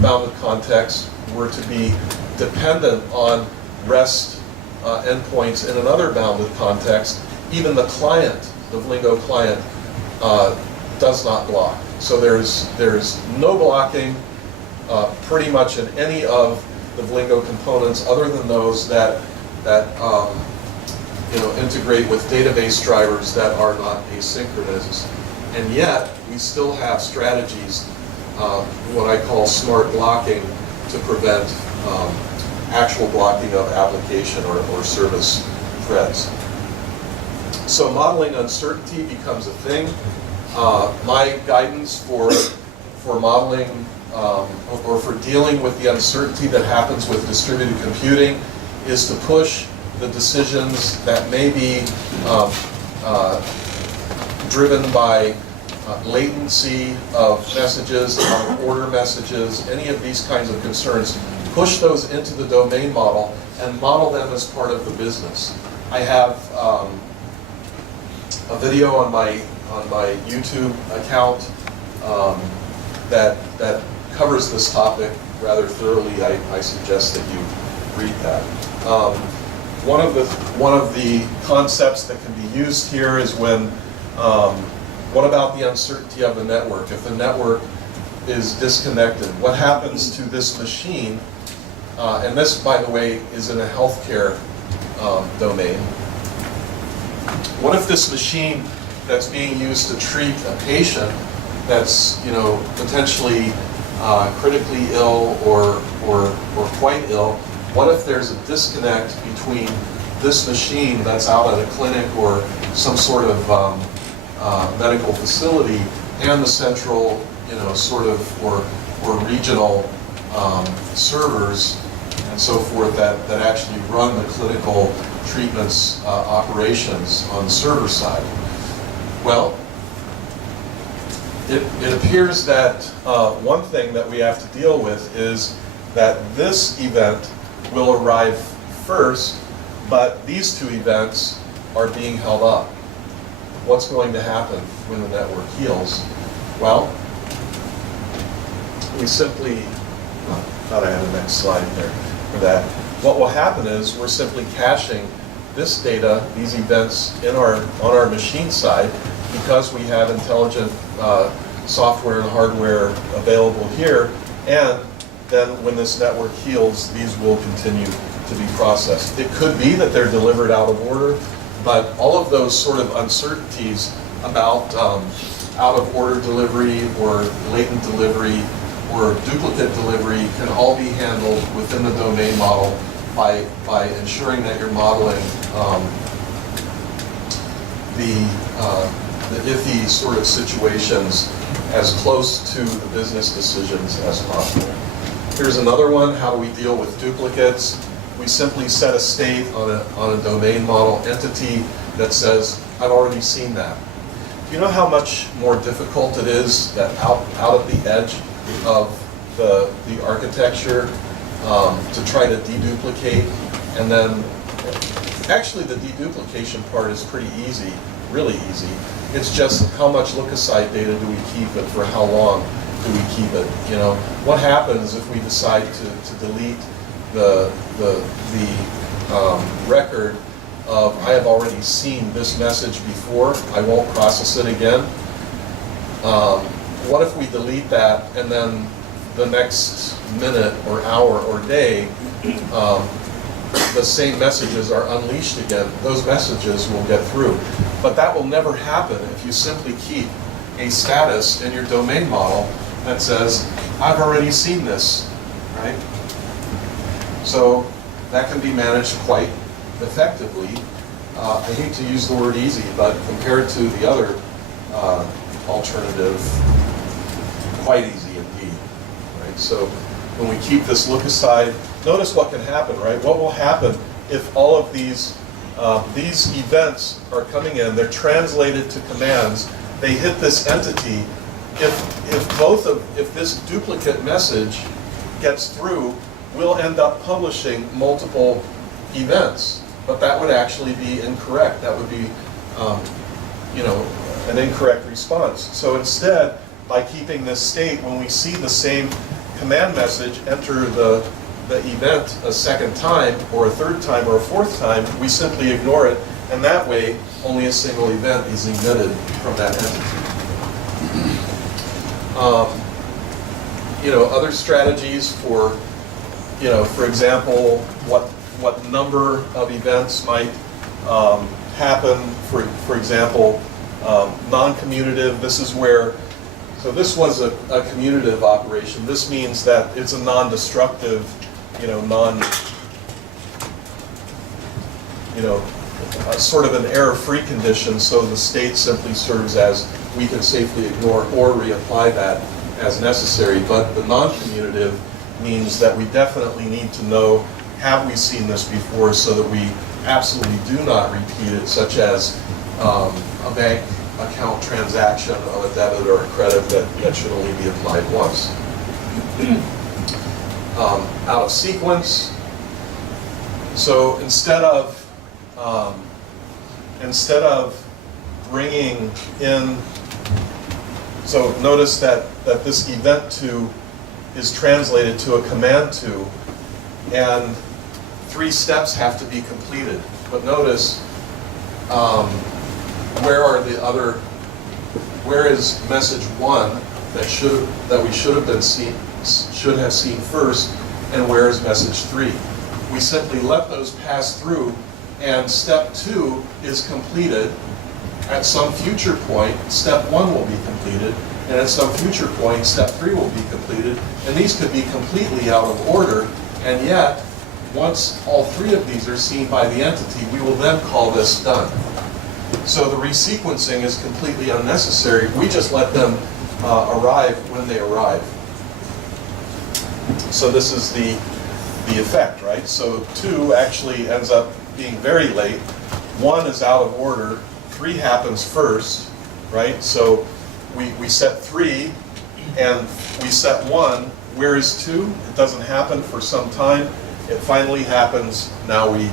bounded context were to be dependent on REST endpoints in another bounded context, even the client, the Lingo client, does not block. So there's no blocking pretty much in any of the Lingo components other than those that integrate with database drivers that are not asynchronous. And yet, we still have strategies, what I call smart blocking, to prevent actual blocking of application or service threads. So modeling uncertainty becomes a thing. My guidance for modeling or for dealing with the uncertainty that happens with distributed computing is to push the decisions that may be driven by latency of messages, out of order messages, any of these kinds of concerns. Push those into the domain model and model them as part of the business. I have a video on my YouTube account that covers this topic rather thoroughly. I suggest that you read that. One of the concepts that can be used here is when what about the uncertainty of the network? If the network is disconnected, what happens to this machine? And this, by the way, is in a healthcare domain. What if this machine that's being used to treat a patient that's potentially critically ill or quite ill? What if there's a disconnect between this machine that's out at a clinic or some sort of medical facility and the central, or regional servers and so forth that actually run the clinical treatments operations on the server side? Well, it appears that one thing that we have to deal with is that this event will arrive first, but these two events are being held up. What's going to happen when the network heals? Well, we simply, thought I had a next slide there for that. What will happen is we're simply caching this data, these events, on our machine side, because we have intelligent software and hardware available here, and then when this network heals, these will continue to be processed. It could be that they're delivered out of order, but all of those sort of uncertainties about out of order delivery or latent delivery or duplicate delivery can all be handled within the domain model by ensuring that you're modeling the iffy sort of situations as close to the business decisions as possible. Here's another one. How do we deal with duplicates? We simply set a state on a domain model entity that says, I've already seen that. Do you know how much more difficult it is that out at the edge of the architecture to try to deduplicate? And then, actually the deduplication part is pretty easy, really easy. It's just how much look-aside data do we keep and for how long do we keep it? What happens if we decide to delete the record of I have already seen this message before, I won't process it again? What if we delete that and then the next minute or hour or day, the same messages are unleashed again? Those messages will get through. But that will never happen if you simply keep a status in your domain model that says, I've already seen this, right? So that can be managed quite effectively. I hate to use the word easy, but compared to the other alternative, quite easy indeed, right? So when we keep this look aside, notice what can happen, right? What will happen if all of these events are coming in, they're translated to commands, they hit this entity. If this duplicate message gets through, we'll end up publishing multiple events, but that would actually be incorrect. That would be, an incorrect response. So instead, by keeping this state, when we see the same command message enter the event a second time, or a third time, or a fourth time, we simply ignore it, and that way, only a single event is emitted from that entity. Other strategies for, for example, what number of events might happen. For example, non-commutative. This is where, so this was a commutative operation. This means that it's a non-destructive, sort of an error-free condition. So the state simply serves as we can safely ignore or reapply that as necessary. But the non-commutative means that we definitely need to know, have we seen this before, so that we absolutely do not repeat it, such as a bank account transaction of a debit or a credit that should only be applied once. Out of sequence. So instead of bringing in, so notice that this event to is translated to a command to, and 3 steps have to be completed. But notice, where is message 1 that we should have seen first, and where is message 3? We simply let those pass through, and step 2 is completed. At some future point, step 1 will be completed, and at some future point, step 3 will be completed. And these could be completely out of order, and yet, once all 3 of these are seen by the entity, we will then call this done. So the resequencing is completely unnecessary. We just let them arrive when they arrive. So this is the effect, right? So 2 actually ends up being very late. 1 is out of order. 3 happens first, right? So we set 3 and we set 1. Where is 2? It doesn't happen for some time. It finally happens. Now we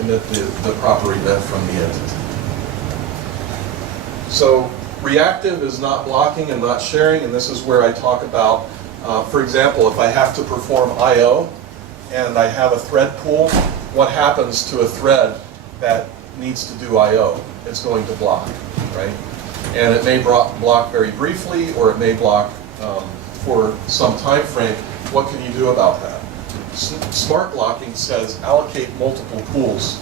emit the proper event from the entity. So reactive is not blocking and not sharing, and this is where I talk about, for example, if I have to perform I/O and I have a thread pool, what happens to a thread that needs to do I/O? It's going to block, right? And it may block very briefly, or it may block for some time frame. What can you do about that? Smart blocking says allocate multiple pools.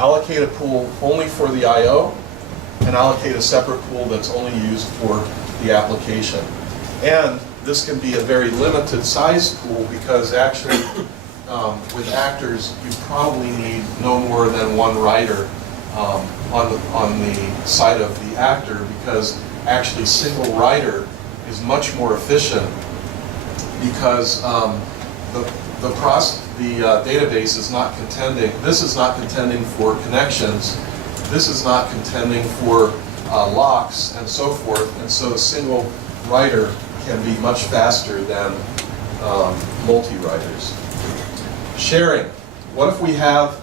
Allocate a pool only for the I/O, and allocate a separate pool that's only used for the application. And this can be a very limited size pool, because actually with actors you probably need no more than 1 writer on the side of the actor, because actually single writer is much more efficient, because the database is not contending. This is not contending for connections. This is not contending for locks and so forth. And so a single writer can be much faster than multi-writers. Sharing. What if we have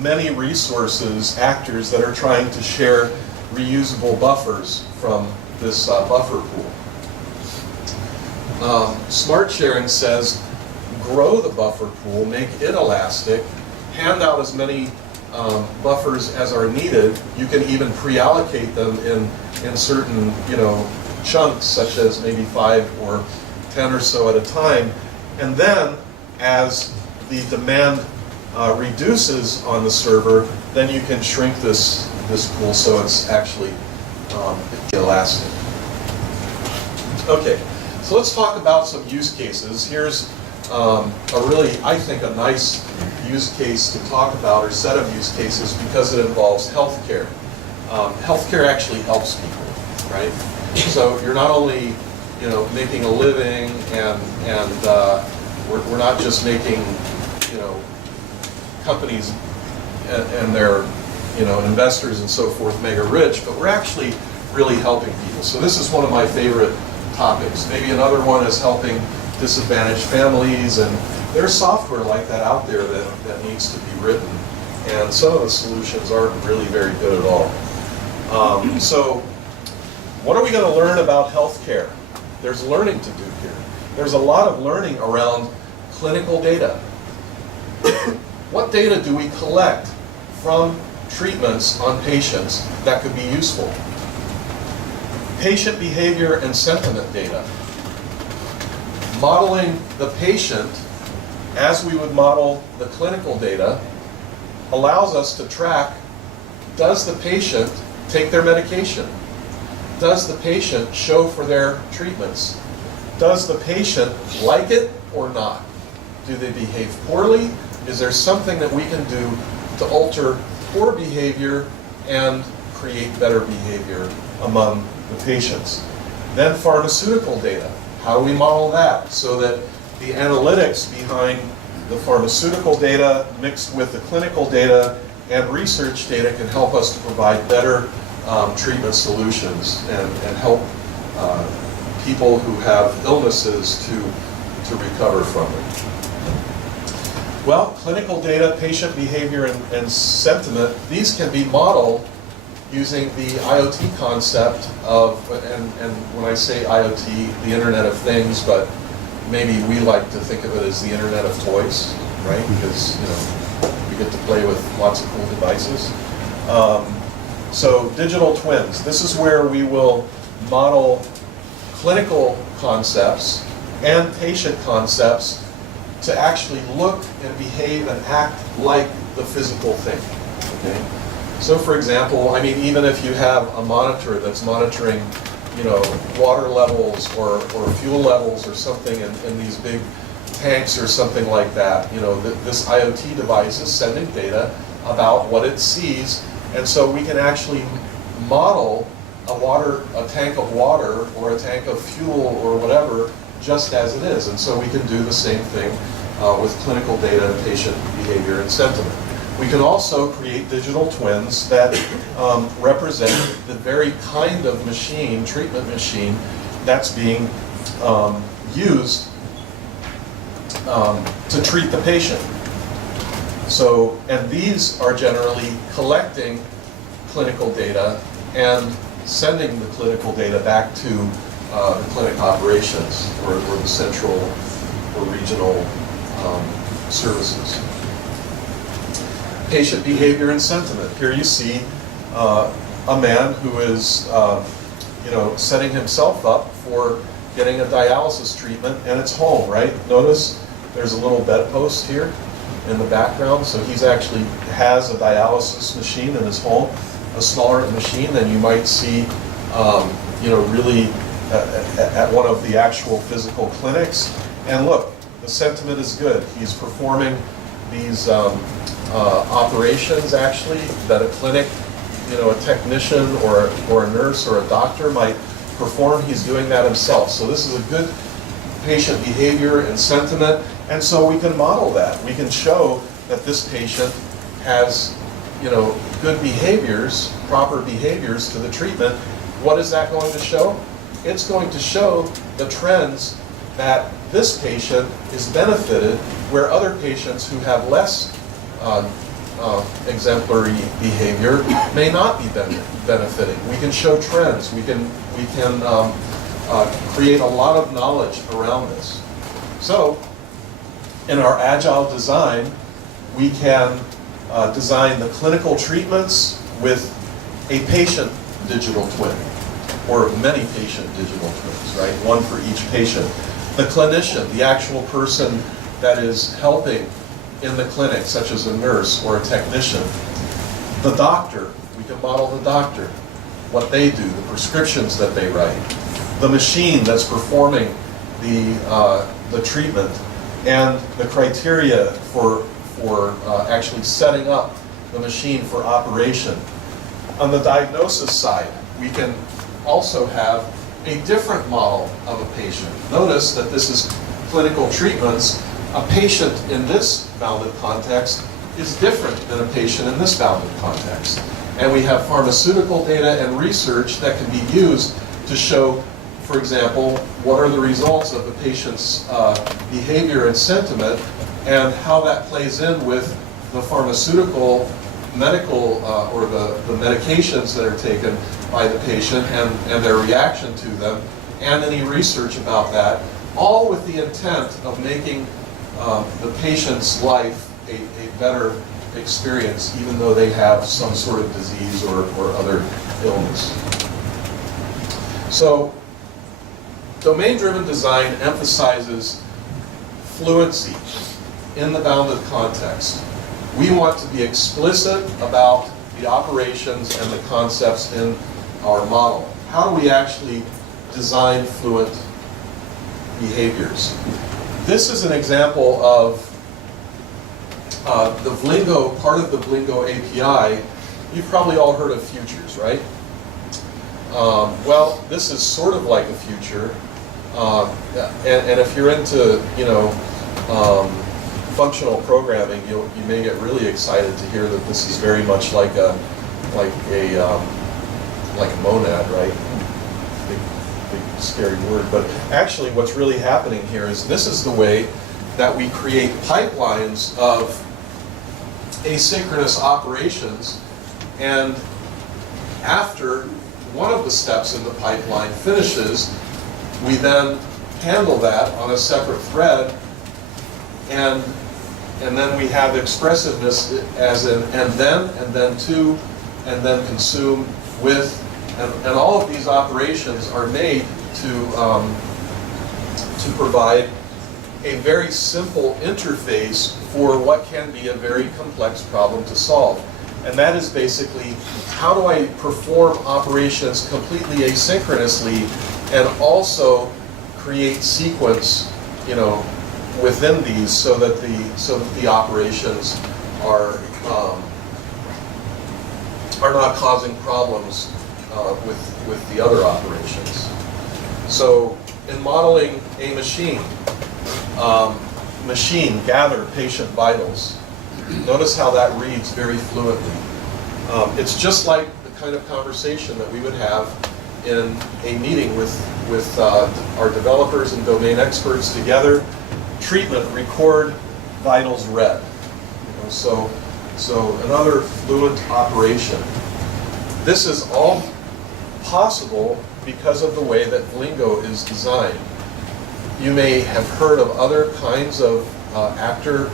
many resources, actors, that are trying to share reusable buffers from this buffer pool? Smart sharing says grow the buffer pool, make it elastic, hand out as many buffers as are needed. You can even pre-allocate them in certain chunks, such as maybe 5 or 10 or so at a time. And then, as the demand reduces on the server, then you can shrink this pool so it's actually elastic. Okay, so let's talk about some use cases. Here's a really, I think, a nice use case to talk about, or set of use cases, because it involves healthcare. Healthcare actually helps people, right? So you're not only, making a living, and we're not just making, companies and their, investors and so forth mega rich, but we're actually really helping people. So this is one of my favorite topics. Maybe another one is helping disadvantaged families, and there's software like that out there that needs to be written, and some of the solutions aren't really very good at all. So what are we going to learn about healthcare? There's learning to do here. There's a lot of learning around clinical data. What data do we collect from treatments on patients that could be useful? Patient behavior and sentiment data. Modeling the patient as we would model the clinical data allows us to track, does the patient take their medication? Does the patient show for their treatments? Does the patient like it or not? Do they behave poorly? Is there something that we can do to alter poor behavior and create better behavior among the patients? Then pharmaceutical data. How do we model that so that the analytics behind the pharmaceutical data mixed with the clinical data and research data can help us to provide better treatment solutions and help people who have illnesses to recover from it? Well, clinical data, patient behavior, and sentiment, these can be modeled using the IoT concept of, and when I say IoT, the Internet of Things, but maybe we like to think of it as the Internet of Toys, right? Because, we get to play with lots of cool devices. So digital twins, this is where we will model clinical concepts and patient concepts to actually look and behave and act like the physical thing, okay? So for example, even if you have a monitor that's monitoring, water levels or fuel levels or something in these big tanks or something like that, this IoT device is sending data about what it sees, and so we can actually model a tank of water or a tank of fuel or whatever just as it is. And so we can do the same thing with clinical data and patient behavior and sentiment. We can also create digital twins that represent the very kind of machine, treatment machine, that's being used to treat the patient. So, and these are generally collecting clinical data and sending the clinical data back to the clinic operations or the central or regional services. Patient behavior and sentiment. Here you see a man who is, setting himself up for getting a dialysis treatment, and it's home, right? Notice there's a little bedpost here in the background, so he's actually has a dialysis machine in his home, a smaller machine than you might see, really at one of the actual physical clinics. And look, the sentiment is good. He's performing these operations actually that a clinic, a technician or a nurse or a doctor might perform. He's doing that himself. So this is a good patient behavior and sentiment, and so we can model that. We can show that this patient has, good behaviors, proper behaviors to the treatment. What is that going to show? It's going to show the trends that this patient is benefited, where other patients who have less exemplary behavior may not be benefiting. We can show trends. We can create a lot of knowledge around this. So, in our agile design, we can design the clinical treatments with a patient digital twin. or many patient digital twins, right? One for each patient. The clinician, the actual person that is helping in the clinic, such as a nurse or a technician. The doctor, we can model the doctor, what they do, the prescriptions that they write. The machine that's performing the treatment, and the criteria for actually setting up the machine for operation. On the diagnosis side, we can also have a different model of a patient. Notice that this is clinical treatments. A patient in this bounded context is different than a patient in this bounded context. And we have pharmaceutical data and research that can be used to show, for example, what are the results of the patient's behavior and sentiment, and how that plays in with the pharmaceutical, medical, or the medications that are taken by the patient and their reaction to them, and any research about that, all with the intent of making the patient's life a better experience, even though they have some sort of disease or other illness. So, domain-driven design emphasizes fluency in the bounded context. We want to be explicit about the operations and the concepts in our model. How do we actually design fluent behaviors? This is an example of the Lingo, part of the Lingo API. You've probably all heard of futures, right? Well, this is sort of like a future. And if you're into, functional programming, you may get really excited to hear that this is very much like a monad, right? Big scary word. But actually, what's really happening here is this is the way that we create pipelines of asynchronous operations, and after one of the steps in the pipeline finishes, we then handle that on a separate thread, and then we have expressiveness as in and then to, and then consume, with, and all of these operations are made to provide a very simple interface for what can be a very complex problem to solve. And that is basically, how do I perform operations completely asynchronously and also create sequence, within these, so that the operations are not causing problems with the other operations. So in modeling a machine, gather patient vitals. Notice how that reads very fluently. It's just like the kind of conversation that we would have in a meeting with our developers and domain experts together. Treatment, record, vitals read. So another fluent operation. This is all possible because of the way that Lingo is designed. You may have heard of other kinds of actor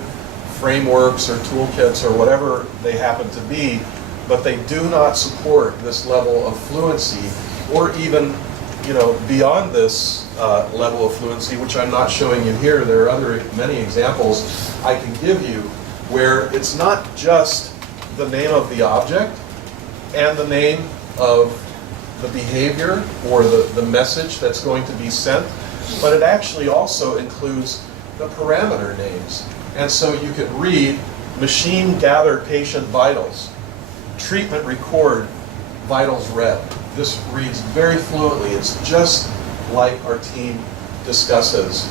frameworks or toolkits or whatever they happen to be, but they do not support this level of fluency, or even beyond this level of fluency, which I'm not showing you here. There are many examples I can give you where it's not just the name of the object and the name of the behavior or the message that's going to be sent, but it actually also includes the parameter names. And so you could read machine gather patient vitals, treatment record, vitals read. This reads very fluently. It's just like our team discusses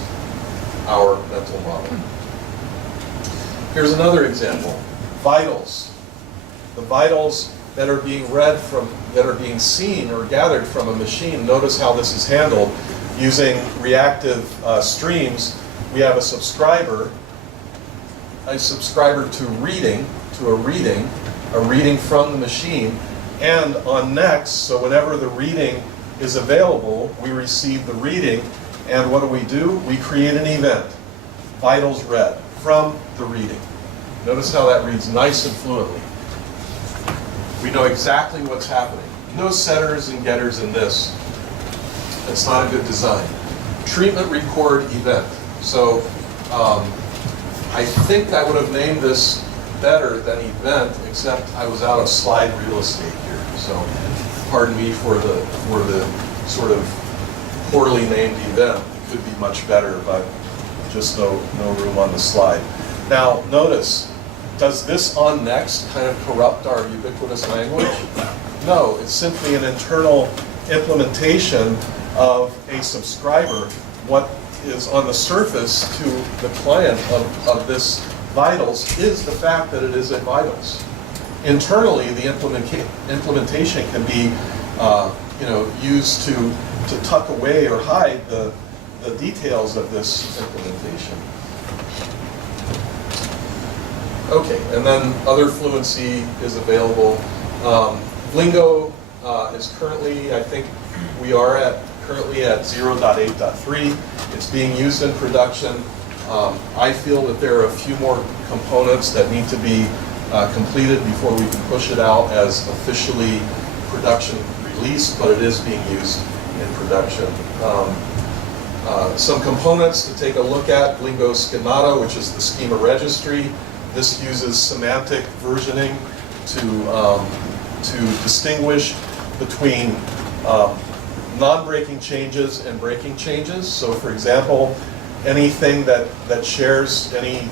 our mental model. Here's another example. Vitals. The vitals that are being read that are being seen or gathered from a machine. Notice how this is handled using reactive streams. We have a subscriber to reading, a reading from the machine, and on next, so whenever the reading is available, we receive the reading, and what do? We create an event, vitals read, from the reading. Notice how that reads nice and fluently. We know exactly what's happening. No setters and getters in this. It's not a good design. Treatment record event. So I think I would have named this better than event, except I was out of slide real estate here. So pardon me for the sort of poorly named event. It could be much better, but just no room on the slide. Now notice, does this on next kind of corrupt our ubiquitous language? No, it's simply an internal implementation of a subscriber. What is on the surface to the client of this vitals is the fact that it is a vitals. Internally, the implementation can be used to tuck away or hide the details of this implementation. Okay, and then other Fluency is available. Lingo is currently, I think we are currently at 0.8.3. It's being used in production. I feel that there are a few more components that need to be completed before we can push it out as officially production released, but it is being used in production. Some components to take a look at: Lingo schemata, which is the schema registry. This uses semantic versioning to distinguish between non-breaking changes and breaking changes. So for example, anything that shares any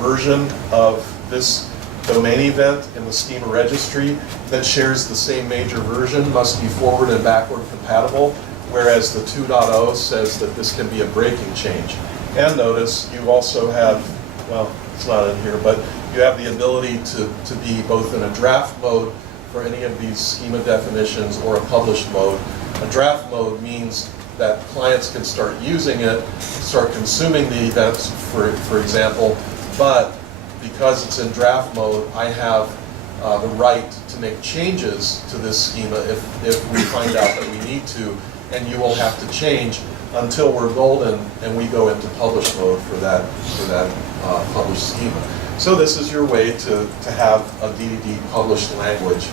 version of this domain event in the schema registry that shares the same major version must be forward and backward compatible, whereas the 2.0 says that this can be a breaking change. And notice you also have, well, it's not in here, but you have the ability to be both in a draft mode for any of these schema definitions or a published mode. A draft mode means that clients can start using it, start consuming the events, for example, but because it's in draft mode, I have the right to make changes to this schema if we find out that we need to, and you will have to change until we're golden and we go into publish mode for that published schema. So this is your way to have a DDD published language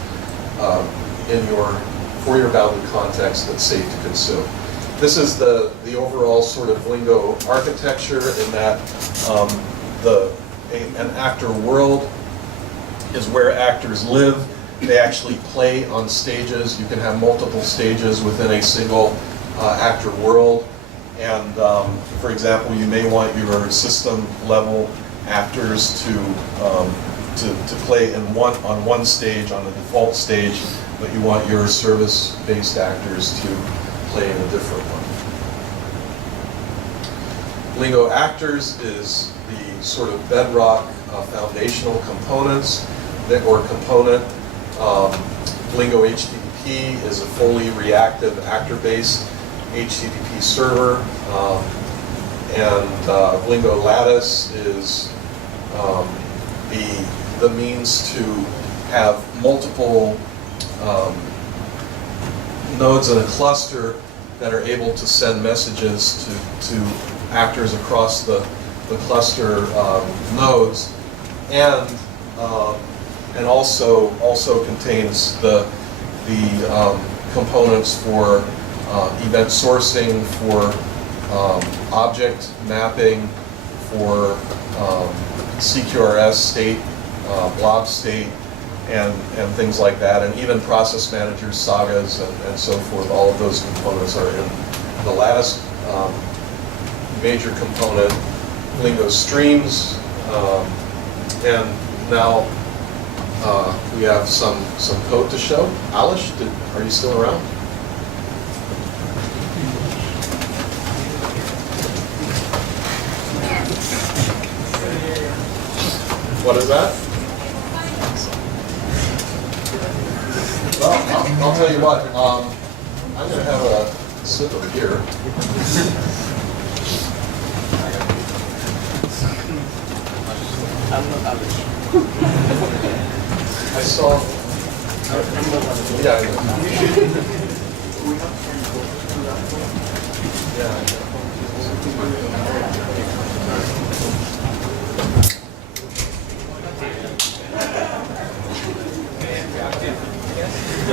for your bounded context that's safe to consume. This is the overall sort of Lingo architecture, in that an actor world is where actors live. They actually play on stages. You can have multiple stages within a single actor world. And for example, you may want your system level actors to play on one stage, on the default stage, but you want your service-based actors to play in a different one. Lingo actors is the sort of bedrock foundational components or component. Lingo HTTP is a fully reactive actor-based HTTP server, and Lingo Lattice is the means to have multiple nodes in a cluster that are able to send messages to actors across the cluster nodes, and also contains the components for event sourcing, for object mapping, for CQRS state, blob state, and things like that, and even process managers, sagas, and so forth. All of those components are in the Lattice major component. Lingo streams, and now we have some code to show. Alish, are you still around? What is that? Well, I'll tell you what. I'm going to have a sip of beer. I saw. Yeah, I know.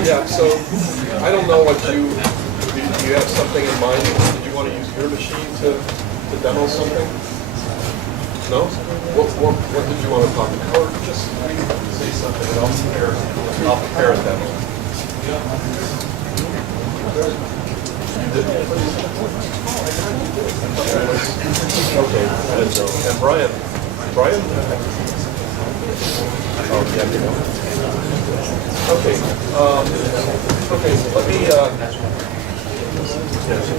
Yeah, so I don't know what you you have something in mind? Did you want to use your machine to demo something? No? What did you want to talk about? Or just say something and I'll prepare a demo. Okay, and Brian? Oh, yeah, you know. Okay,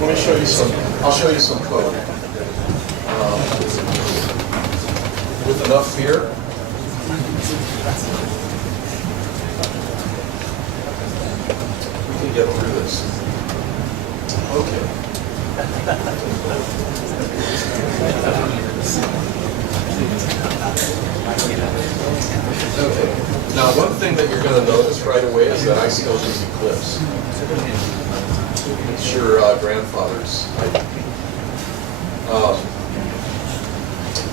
let me show you some, I'll show you some code. With enough fear. We can get through this. Okay. Okay. Now, one thing that you're going to notice right away is that I still use Eclipse. It's your grandfather's IP.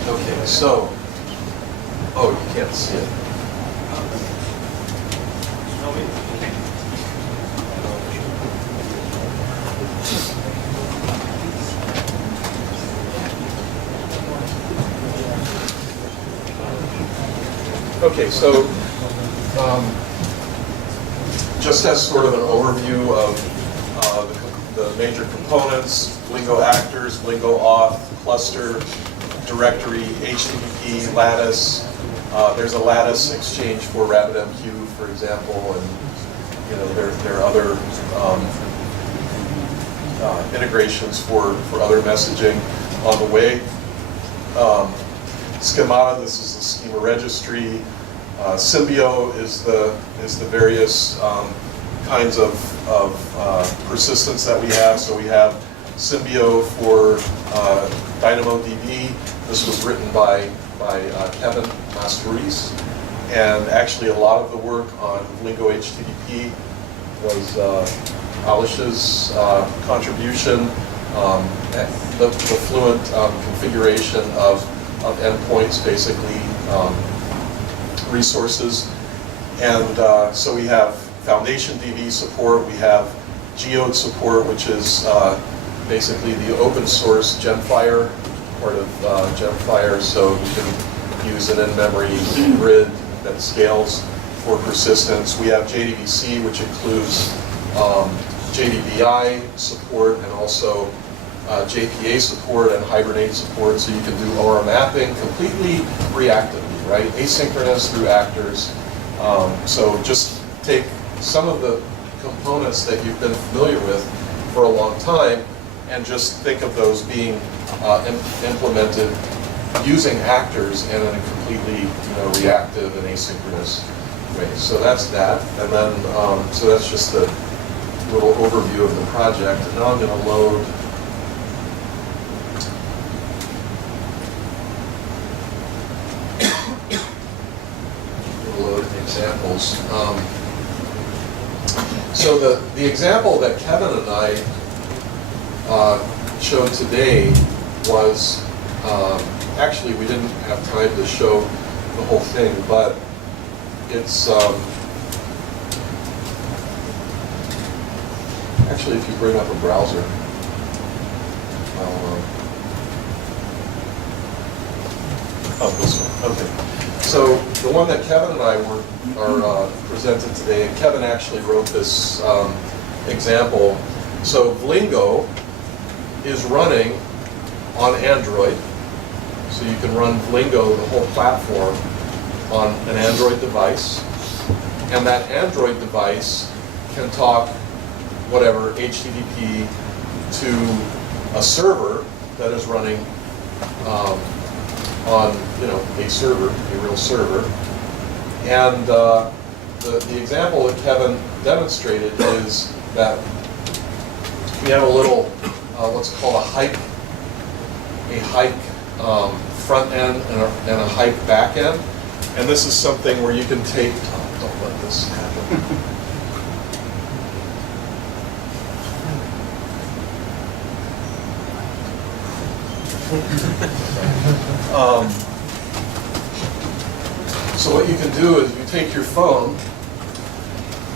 Okay, so, oh, you can't see it. Okay, so just as sort of an overview of the major components, Lingo actors, Lingo auth, cluster, directory, HTTP, lattice. There's a lattice exchange for RabbitMQ, for example, and you know there are other integrations for other messaging on the way. Schemata, this is the schema registry. Symbio is the various kinds of persistence that we have. So we have Symbio for DynamoDB. This was written by Kevin Mastoriz, and actually a lot of the work on Lingo HTTP was Alish's contribution. The fluent configuration of endpoints, basically resources, and so we have Foundation DB support. We have Geode support, which is basically the open source Genfire, part of Genfire, so you can use an in-memory grid that scales for persistence. We have JDBC, which includes JDBI support and also JPA support and Hibernate support, so you can do OR mapping completely reactively, right? Asynchronous through actors. So just take some of the components that you've been familiar with for a long time and just think of those being implemented using actors and in a completely reactive and asynchronous way. So that's that, and then so that's just a little overview of the project. And now I'm going to load examples. So the example that Kevin and I showed today was, actually we didn't have time to show the whole thing, but it's, actually if you bring up a browser, oh, this one, okay. So the one that Kevin and I are presented today, and Kevin actually wrote this example. So Lingo is running on Android. So you can run Lingo, the whole platform, on an Android device. And that Android device can talk whatever, HTTP, to a server that is running on a server, a real server. And the example that Kevin demonstrated is that we have a little what's called a hike front end and a hike back end. And this is something where you can take, don't let this happen. So what you can do is you take your phone,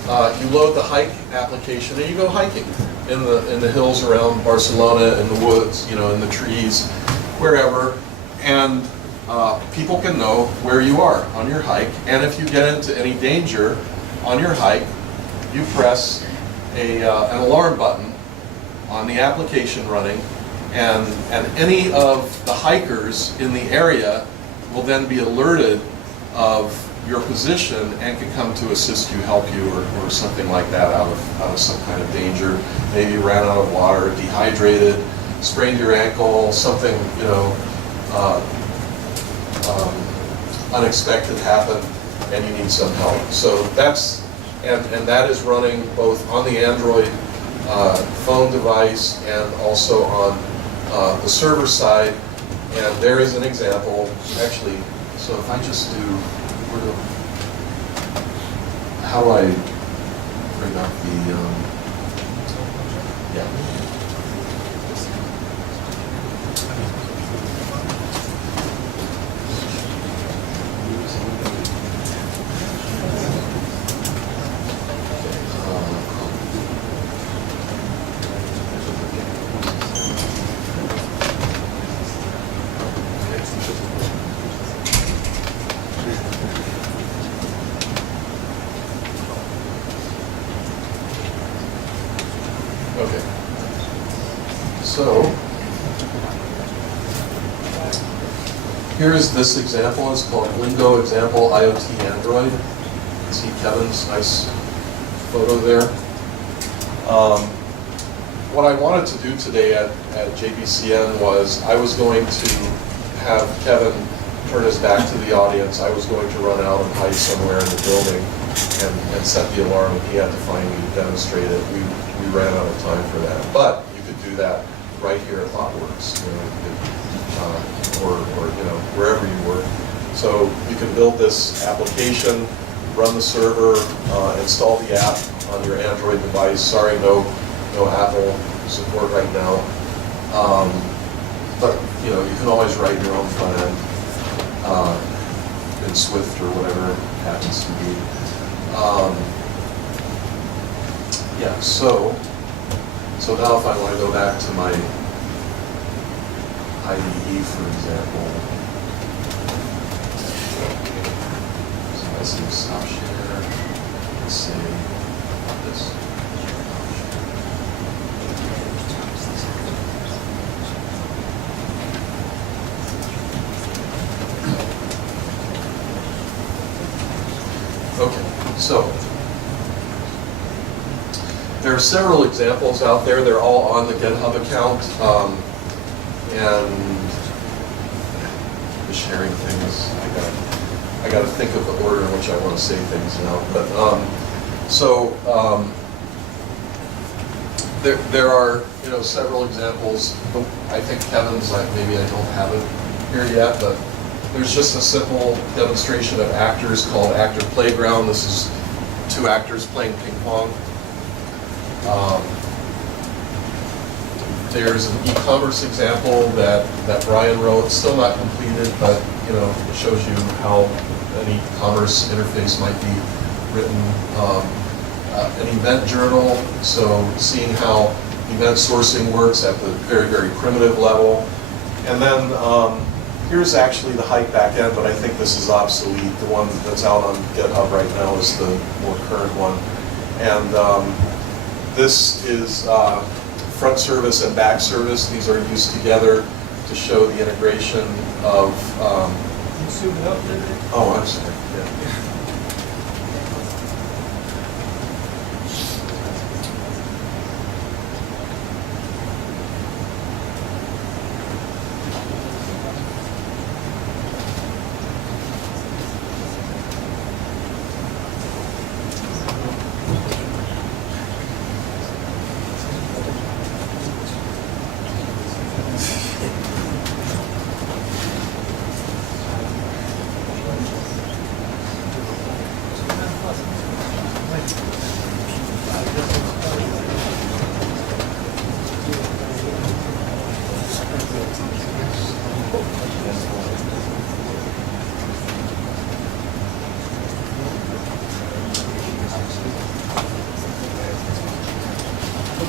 you load the hike application and you go hiking in the hills around Barcelona, in the woods, you know, in the trees, wherever, and people can know where you are on your hike. And if you get into any danger on your hike, you press an alarm button on the application running, and any of the hikers in the area will then be alerted of your position and can come to assist you, help you, or something like that out of some kind of danger. Maybe you ran out of water, dehydrated, sprained your ankle, something, you know, unexpected happened, and you need some help. So that's, and that is running both on the Android phone device and also on the server side. And there is an example, actually. So if I just do, how do I bring up the, yeah. Okay, so here's this example. It's called Lingo Example IoT Android. You can see Kevin's nice photo there. What I wanted to do today at JBCN was I was going to have Kevin turn his back to the audience. I was going to run out and hide somewhere in the building and set the alarm, and he had to find me to demonstrate it. We ran out of time for that, but you could do that right here at ThoughtWorks, you know, or you know, wherever you work. So you can build this application, run the server, install the app on your Android device. Sorry, no Apple support right now, but you know, you can always write your own front end in Swift or whatever it happens to be. Yeah, so now if I want to go back to my IDE, for example, so I see stop share, let's say this. Okay, so there are several examples out there. They're all on the GitHub account, and the sharing things. I got to think of the order in which I want to say things now. But there are, you know, several examples. I think Kevin's, maybe I don't have it here yet, but there's just a simple demonstration of actors called Actor Playground. This is 2 actors playing ping pong. There's an e-commerce example that Brian wrote, still not completed, but you know, it shows you how an e-commerce interface might be written. An event journal, so seeing how event sourcing works at the very, very primitive level. And then here's actually the hike backend, but I think this is obsolete. The one that's out on GitHub right now is the more current one. And this is front service and back service. These are used together to show the integration of... Can you zoom it up a little bit? Oh, I'm sorry. Yeah.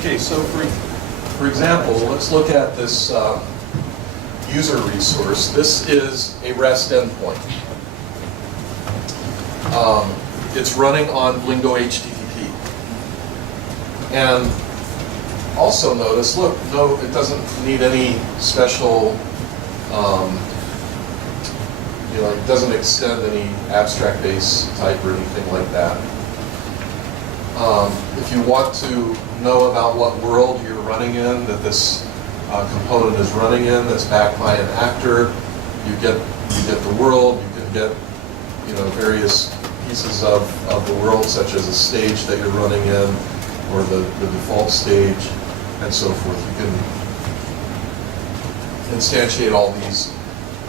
Okay, so for example, let's look at this user resource. This is a REST endpoint. It's running on Lingo HTTP. And also notice, look, no, it doesn't need any special, it doesn't extend any abstract base type or anything like that. If you want to know about what world you're running in, that this component is running in, that's backed by an actor, you get the world, you can get various pieces of the world, such as a stage that you're running in, or the default stage, and so forth. You can instantiate all these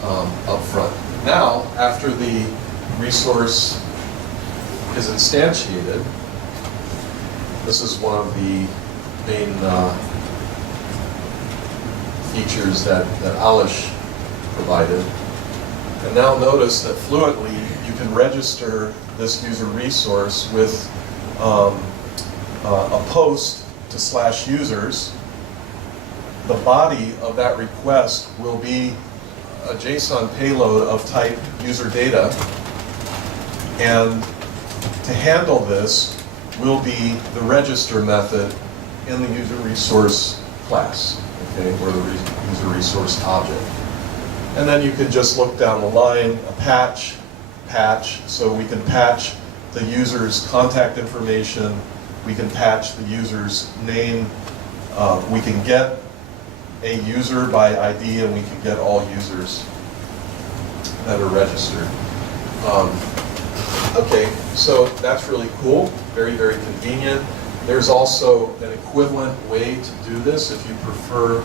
up front. Now, after the resource is instantiated, this is one of the main features that Alish provided. And now notice that fluently you can register this user resource with a post to /users. The body of that request will be a JSON payload of type user data. And to handle this will be the register method in the user resource class, okay, or the user resource object. And then you can just look down the line, a patch, so we can patch the user's contact information, we can patch the user's name, we can get a user by ID, and we can get all users that are registered. Okay, so that's really cool, very, very convenient. There's also an equivalent way to do this if you prefer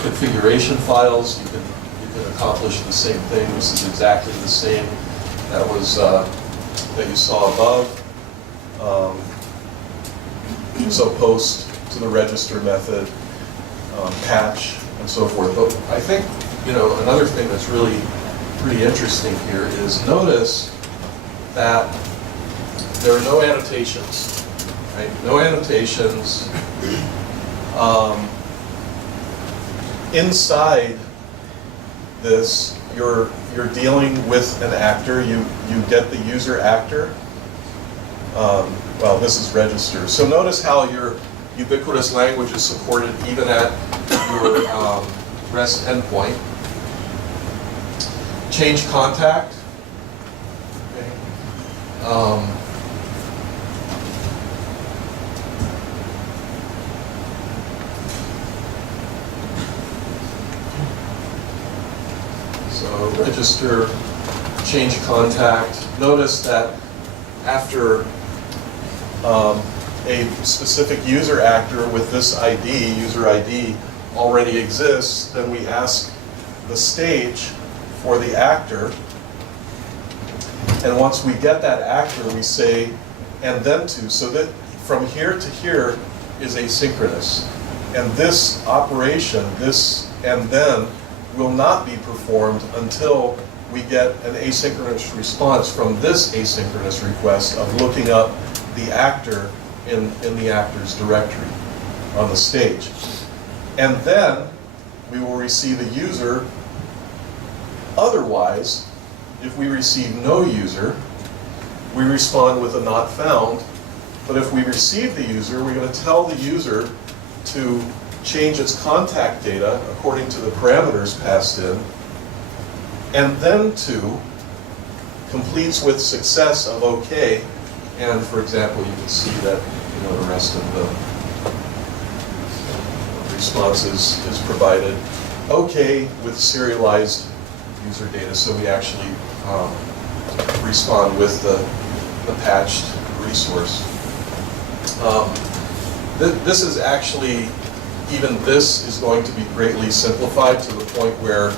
configuration files. You can accomplish the same thing. This is exactly the same that was that you saw above. So post to the register method, patch, and so forth. But I think another thing that's really pretty interesting here is notice that there are no annotations, right? No annotations. Inside this, you're dealing with an actor. You get the user actor. Well, this is register. So notice how your ubiquitous language is supported even at your REST endpoint. Change contact. Okay. So register, change contact. Notice that after a specific user actor with this ID, user ID, already exists, then we ask the stage for the actor. And once we get that actor, we say, and then to, so that from here to here is asynchronous. And this operation, this and then, will not be performed until we get an asynchronous response from this asynchronous request of looking up the actor in the actor's directory on the stage. And then we will receive a user. Otherwise, if we receive no user, we respond with a not found. But if we receive the user, we're going to tell the user to change its contact data according to the parameters passed in, and then to completes with success of OK. And for example, you can see that the rest of the responses is provided. OK with serialized user data, so we actually respond with the patched resource. This is actually, even this is going to be greatly simplified to the point where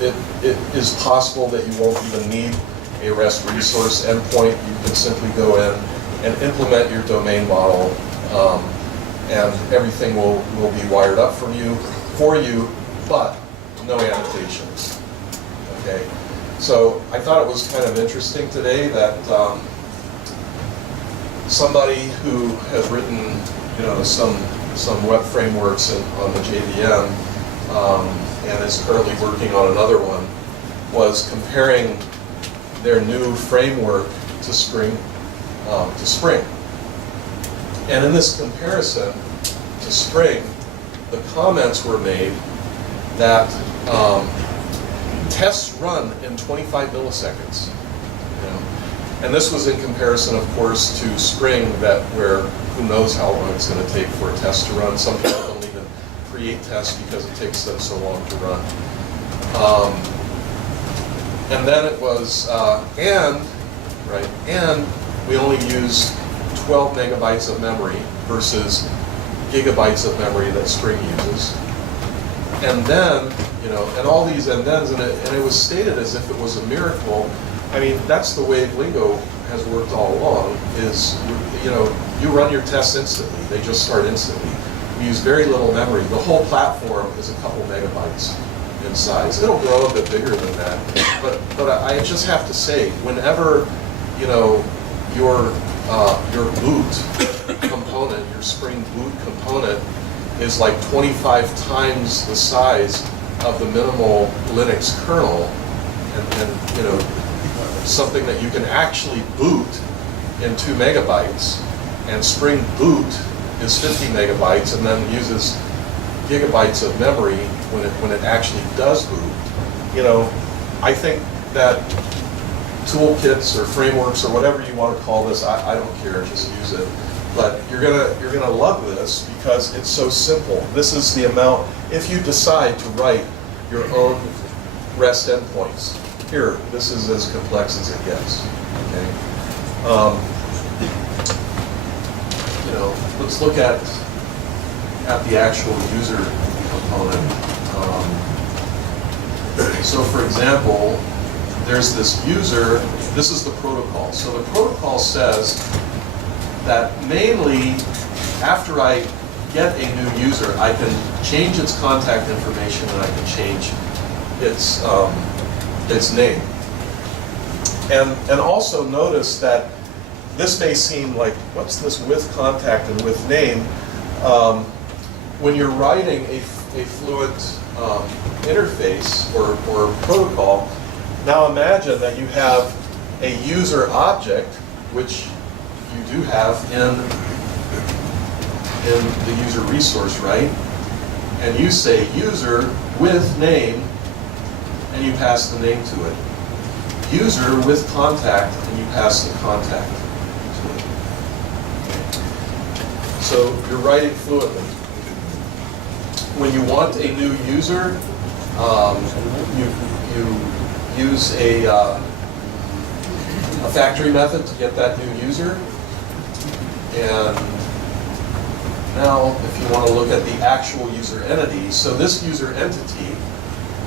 it is possible that you won't even need a REST resource endpoint. You can simply go in and implement your domain model, and everything will be wired up for you, but no annotations. Okay, So I thought it was kind of interesting today that somebody who has written, you know, some web frameworks on the JVM and is currently working on another one, was comparing their new framework to Spring. And in this comparison to Spring, the comments were made that tests run in 25 milliseconds. You know? And this was in comparison, of course, to Spring, where who knows how long it's going to take for a test to run. Some people don't even create tests because it takes them so long to run. And then it was, and we only use 12 megabytes of memory versus gigabytes of memory that Spring uses. And then, you know, and all these and thens, and it was stated as if it was a miracle. I mean, that's the way Lingo has worked all along, is, you know, you run your tests instantly. They just start instantly. We use very little memory. The whole platform is a couple megabytes in size. It'll grow a bit bigger than that. But I just have to say, whenever, you know, your boot component, your Spring boot component, is like 25 times the size of the minimal Linux kernel, and you know, something that you can actually boot in 2 megabytes, and Spring boot is 50 megabytes and then uses gigabytes of memory when it actually does boot. You know, I think that toolkits or frameworks or whatever you want to call this, I don't care, just use it. But you're gonna love this because it's so simple. This is the amount, if you decide to write your own REST endpoints. Here, this is as complex as it gets. Okay. You know, let's look at the actual user component. So for example, there's this user, this is the protocol. So the protocol says that mainly after I get a new user, I can change its contact information and I can change its name. And also notice that this may seem like, what's this with contact and with name? When you're writing a Fluent interface or protocol, now imagine that you have a user object, which you do have in the user resource, right? And you say user with name, and you pass the name to it. User with contact, and you pass the contact to it. So you're writing fluently. When you want a new user, you use a factory method to get that new user. And now, if you want to look at the actual user entity, so this user entity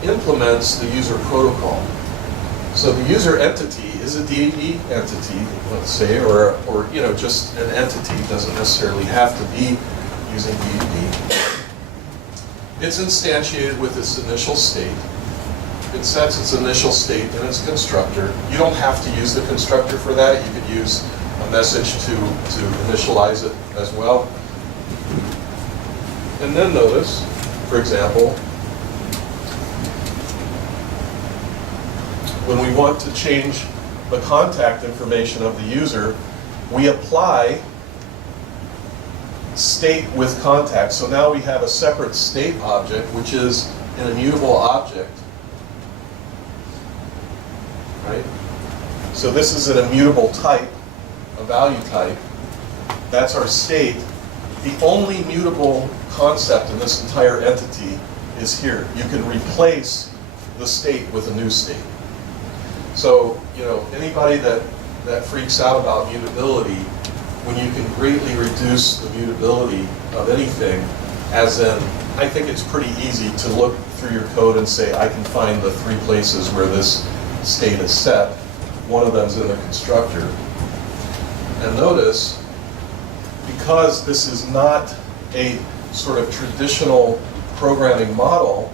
implements the user protocol. So the user entity is a DDD entity, let's say, or you know, just an entity. Doesn't necessarily have to be using DDD. It's instantiated with its initial state. It sets its initial state in its constructor. You don't have to use the constructor for that. You could use a message to initialize it as well. And then notice, for example, when we want to change the contact information of the user, we apply state with contact. So now we have a separate state object, which is an immutable object. Right? So this is an immutable type, a value type. That's our state. The only mutable concept in this entire entity is here. You can replace the state with a new state. So, you know, anybody that freaks out about mutability, when you can greatly reduce the mutability of anything, as in, I think it's pretty easy to look through your code and say, I can find the 3 places where this state is set. One of them is in the constructor. And notice, because this is not a sort of traditional programming model,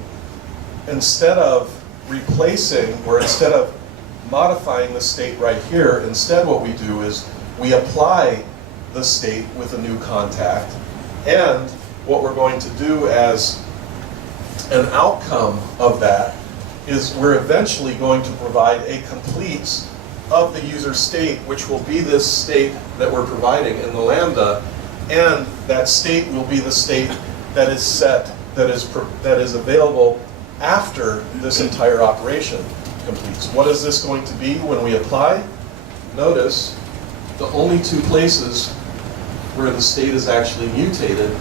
instead of replacing, or instead of modifying the state right here. Instead, what we do is we apply the state with a new contact, and what we're going to do as an outcome of that is we're eventually going to provide a complete of the user state, which will be this state that we're providing in the Lambda, and that state will be the state that is set, that is available after this entire operation completes. What is this going to be when we apply? Notice the only two places where the state is actually mutated,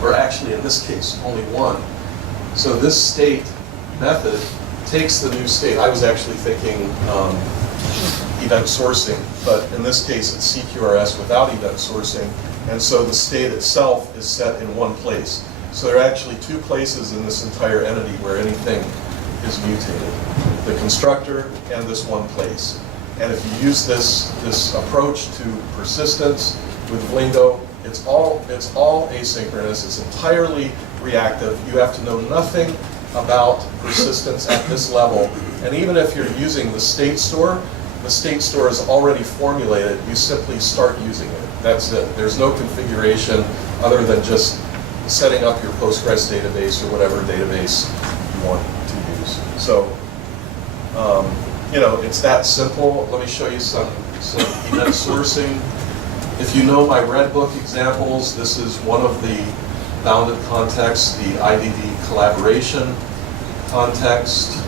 or actually in this case only one. So this state method takes the new state. I was actually thinking event sourcing, but in this case it's CQRS without event sourcing, and so the state itself is set in one place. So there are actually two places in this entire entity where anything is mutated: the constructor and this one place. And if you use this approach to persistence with Lingo, it's all asynchronous. It's entirely reactive. You have to know nothing about persistence at this level. And even if you're using the state store is already formulated. You simply start using it. That's it. There's no configuration other than just setting up your Postgres database or whatever database you want to use. So, you know, it's that simple. Let me show you some event sourcing. If you know my Red Book examples, this is one of the bounded contexts, the IDD collaboration context.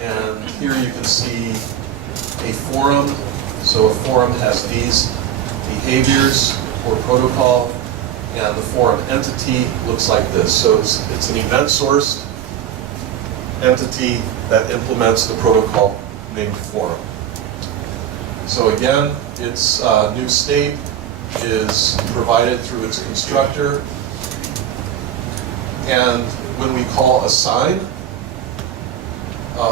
And here you can see a forum. So a forum has these behaviors or protocol, and the forum entity looks like this. So it's an event-sourced entity that implements the protocol named forum. So again, its new state is provided through its constructor, and when we call assign,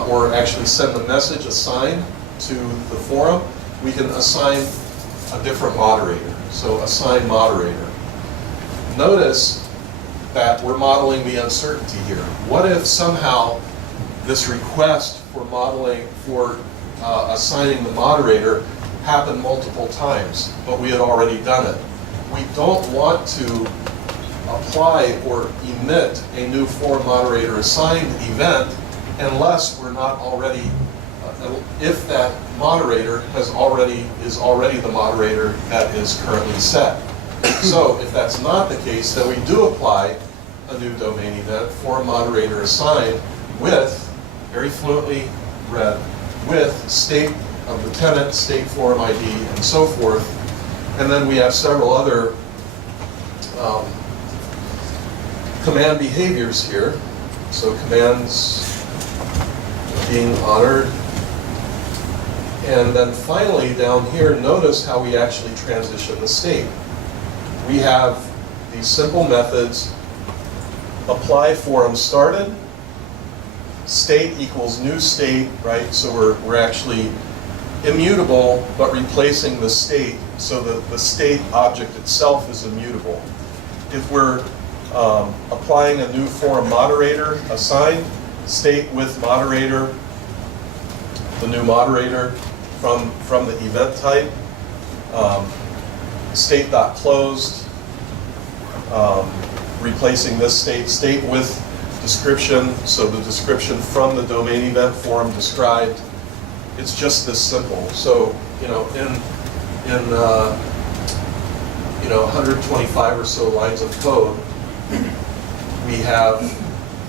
or actually send the message assign to the forum, we can assign a different moderator. So assign moderator. Notice that we're modeling the uncertainty here. What if somehow this request for assigning the moderator happened multiple times, but we had already done it? We don't want to apply or emit a new forum moderator assigned event unless we're not already, if that moderator is already the moderator that is currently set. So if that's not the case, then we do apply a new domain event, forum moderator assigned, with, very fluently read, with state of the tenant, state forum ID, and so forth. And then we have several other command behaviors here. So commands being honored. And then finally, down here, notice how we actually transition the state. We have these simple methods: apply forum started, state equals new state, right? So we're actually immutable, but replacing the state so that the state object itself is immutable. If we're applying a new forum moderator assigned, state with moderator, the new moderator from the event type, state.closed, replacing this state with description, so the description from the domain event forum described. It's just this simple. So, you know, in 125 or so lines of code, we have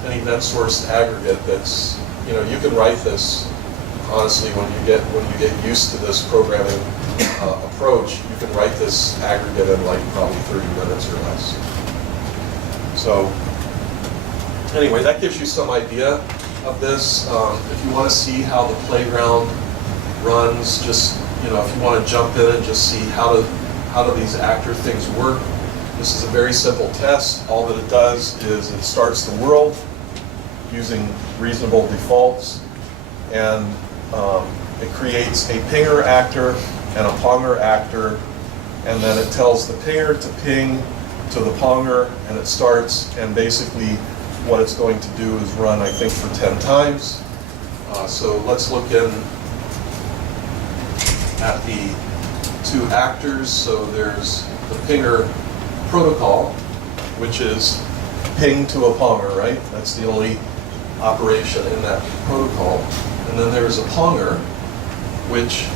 an event-sourced aggregate that's, you know, you can write this. Honestly, when you get used to this programming approach, you can write this aggregate in like probably 30 minutes or less. So anyway, that gives you some idea of this. If you want to see how the playground runs, just, you know, if you want to jump in and just see how do these actor things work, this is a very simple test. All that it does is it starts the world using reasonable defaults, and it creates a pinger actor and a ponger actor, and then it tells the pinger to ping to the ponger, and it starts, and basically what it's going to do is run, I think, for 10 times. So let's look in at the two actors. So there's the pinger protocol, which is ping to a ponger, right? That's the only operation in that protocol. And then there's a ponger, which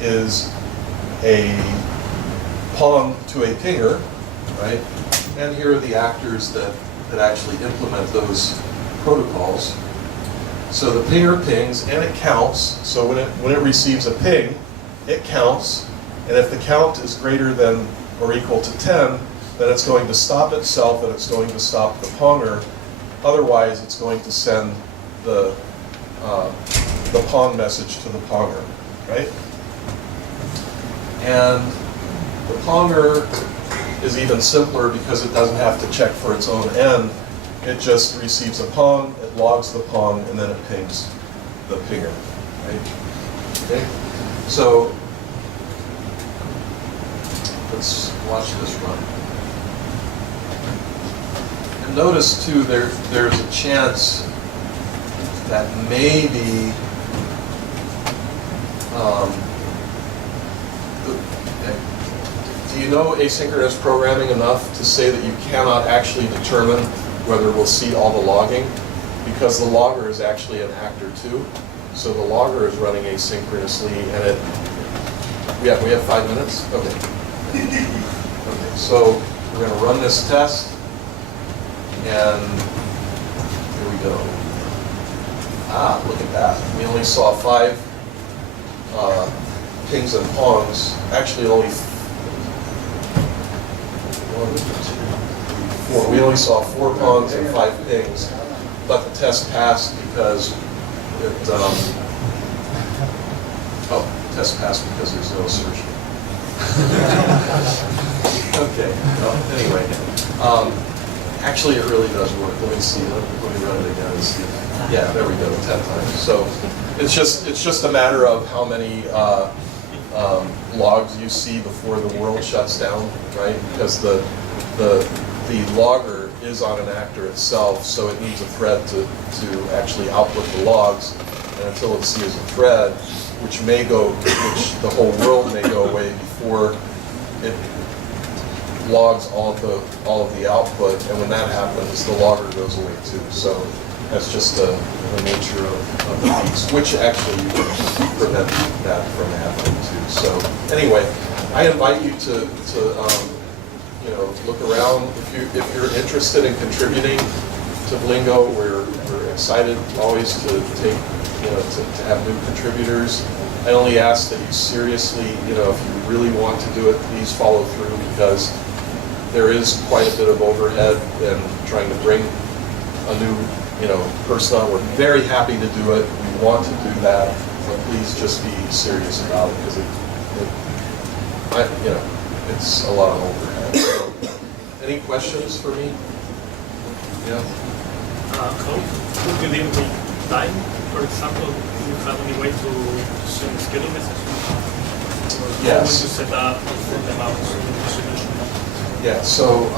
is a pong to a pinger, right? And here are the actors that actually implement those protocols. So the pinger pings and it counts. So when it receives a ping, it counts. And if the count is greater than or equal to 10, then it's going to stop itself and it's going to stop the ponger. Otherwise, it's going to send the pong message to the ponger, right? And the ponger is even simpler because it doesn't have to check for its own end. It just receives a pong, it logs the pong, and then it pings the pinger, right? Okay? So let's watch this run. And notice too, there's a chance that maybe do you know asynchronous programming enough to say that you cannot actually determine whether we'll see all the logging? Because the logger is actually an actor too. So the logger is running asynchronously, and we have 5 minutes? Okay. Okay, so we're going to run this test, and here we go. Ah, look at that. We only saw 5 pings and pongs. Actually, only 4. We only saw 4 pongs and 5 pings, but the test passed because it. Test passed because there's no assertion. Okay. Well, anyway, actually, it really does work. Let me see. Let me run it again and see. Yeah, there we go. 10 times. So it's just a matter of how many logs you see before the world shuts down, right? Because the logger is on an actor itself, so it needs a thread to actually output the logs. And until it sees a thread, which the whole world may go away before it logs all of the output. And when that happens, the logger goes away too. So that's just the nature of the beast, which actually you can prevent that from happening too. So anyway, I invite you to look around. If you're interested in contributing to Lingo, we're excited always to take to have new contributors. I only ask that you seriously, if you really want to do it, please follow through, because there is quite a bit of overhead in trying to bring a new person on. We're very happy to do it. We want to do that, but please just be serious about it, because it's a lot of overhead. So, any questions for me? Yeah. Could you limit time? For example, do you have any way to send schedule messages? Yes. Or to set up them out solution? Yeah. So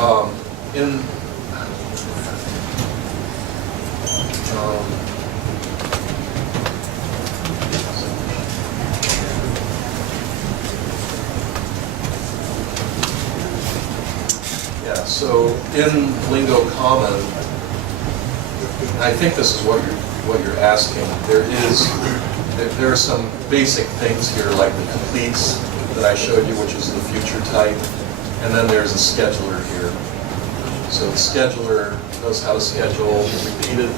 So in Lingo Common, I think this is what you're asking. There are some basic things here, like the completes that I showed you, which is the future type, and then there's a scheduler here. So the scheduler knows how to schedule repeated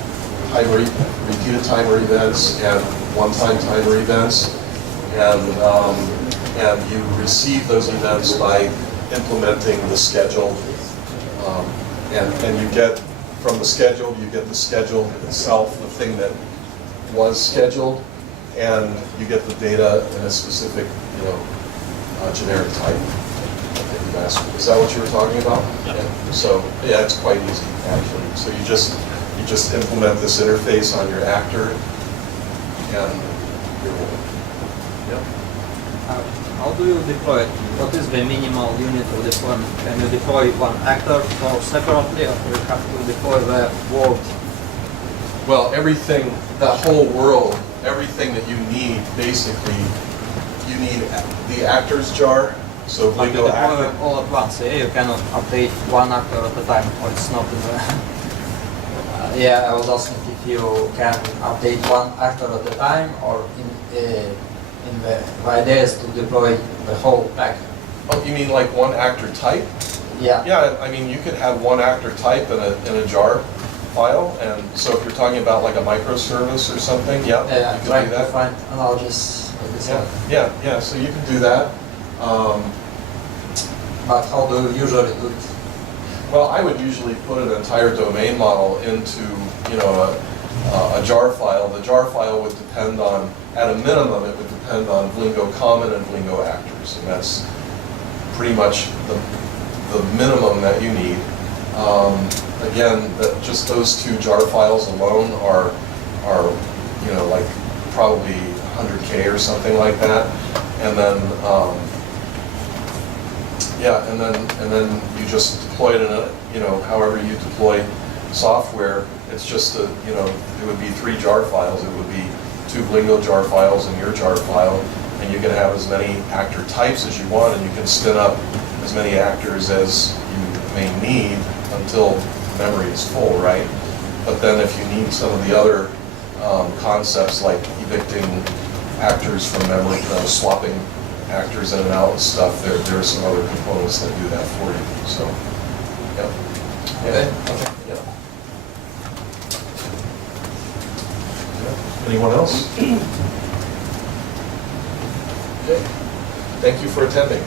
timer events and one-time timer events, and you receive those events by implementing the schedule, and you get from the schedule, you get the schedule itself, the thing that was scheduled, and you get the data in a specific, generic type. Is that what you were talking about? Yeah. So yeah, it's quite easy actually. So you just implement this interface on your actor, and you're. Yep. How do you deploy it? What is the minimal unit of deployment? Can you deploy one actor or separately, or you have to deploy the world? Well, everything, that whole world, everything that you need, basically, you need the actors jar. So But you Lingo deploy actor. them all at once. Yeah? You cannot update one actor at a time, or it's not in the... yeah, I was asking if you can update one actor at a time, or in the idea is to deploy the whole pack. Oh, you mean like one actor type? Yeah. Yeah, I mean, you could have one actor type in a jar file, and so if you're talking about like a microservice or something, yeah, Yeah, you can trying do to that. find analogies like this one. Yeah, so you can do that. But how do you usually do it? Well, I would usually put an entire domain model into, you know, a jar file. The jar file would depend on, at a minimum, it would depend on Lingo common and Lingo actors, and that's pretty much the minimum that you need. Again, just those two jar files alone are you know, like probably 100K or something like that, and then yeah, and then you just deploy it in a, you know, however you deploy software. It's just a, you know, it would be 3 jar files. It would be 2 Lingo jar files and your jar file, and you can have as many actor types as you want, and you can spin up as many actors as you may need until memory is full, right? But then if you need some of the other concepts like evicting actors from memory, swapping actors in and out and stuff, there are some other components that do that for you. So, yeah. Okay. Yeah. Yeah. Anyone else? Okay. Thank you for attending.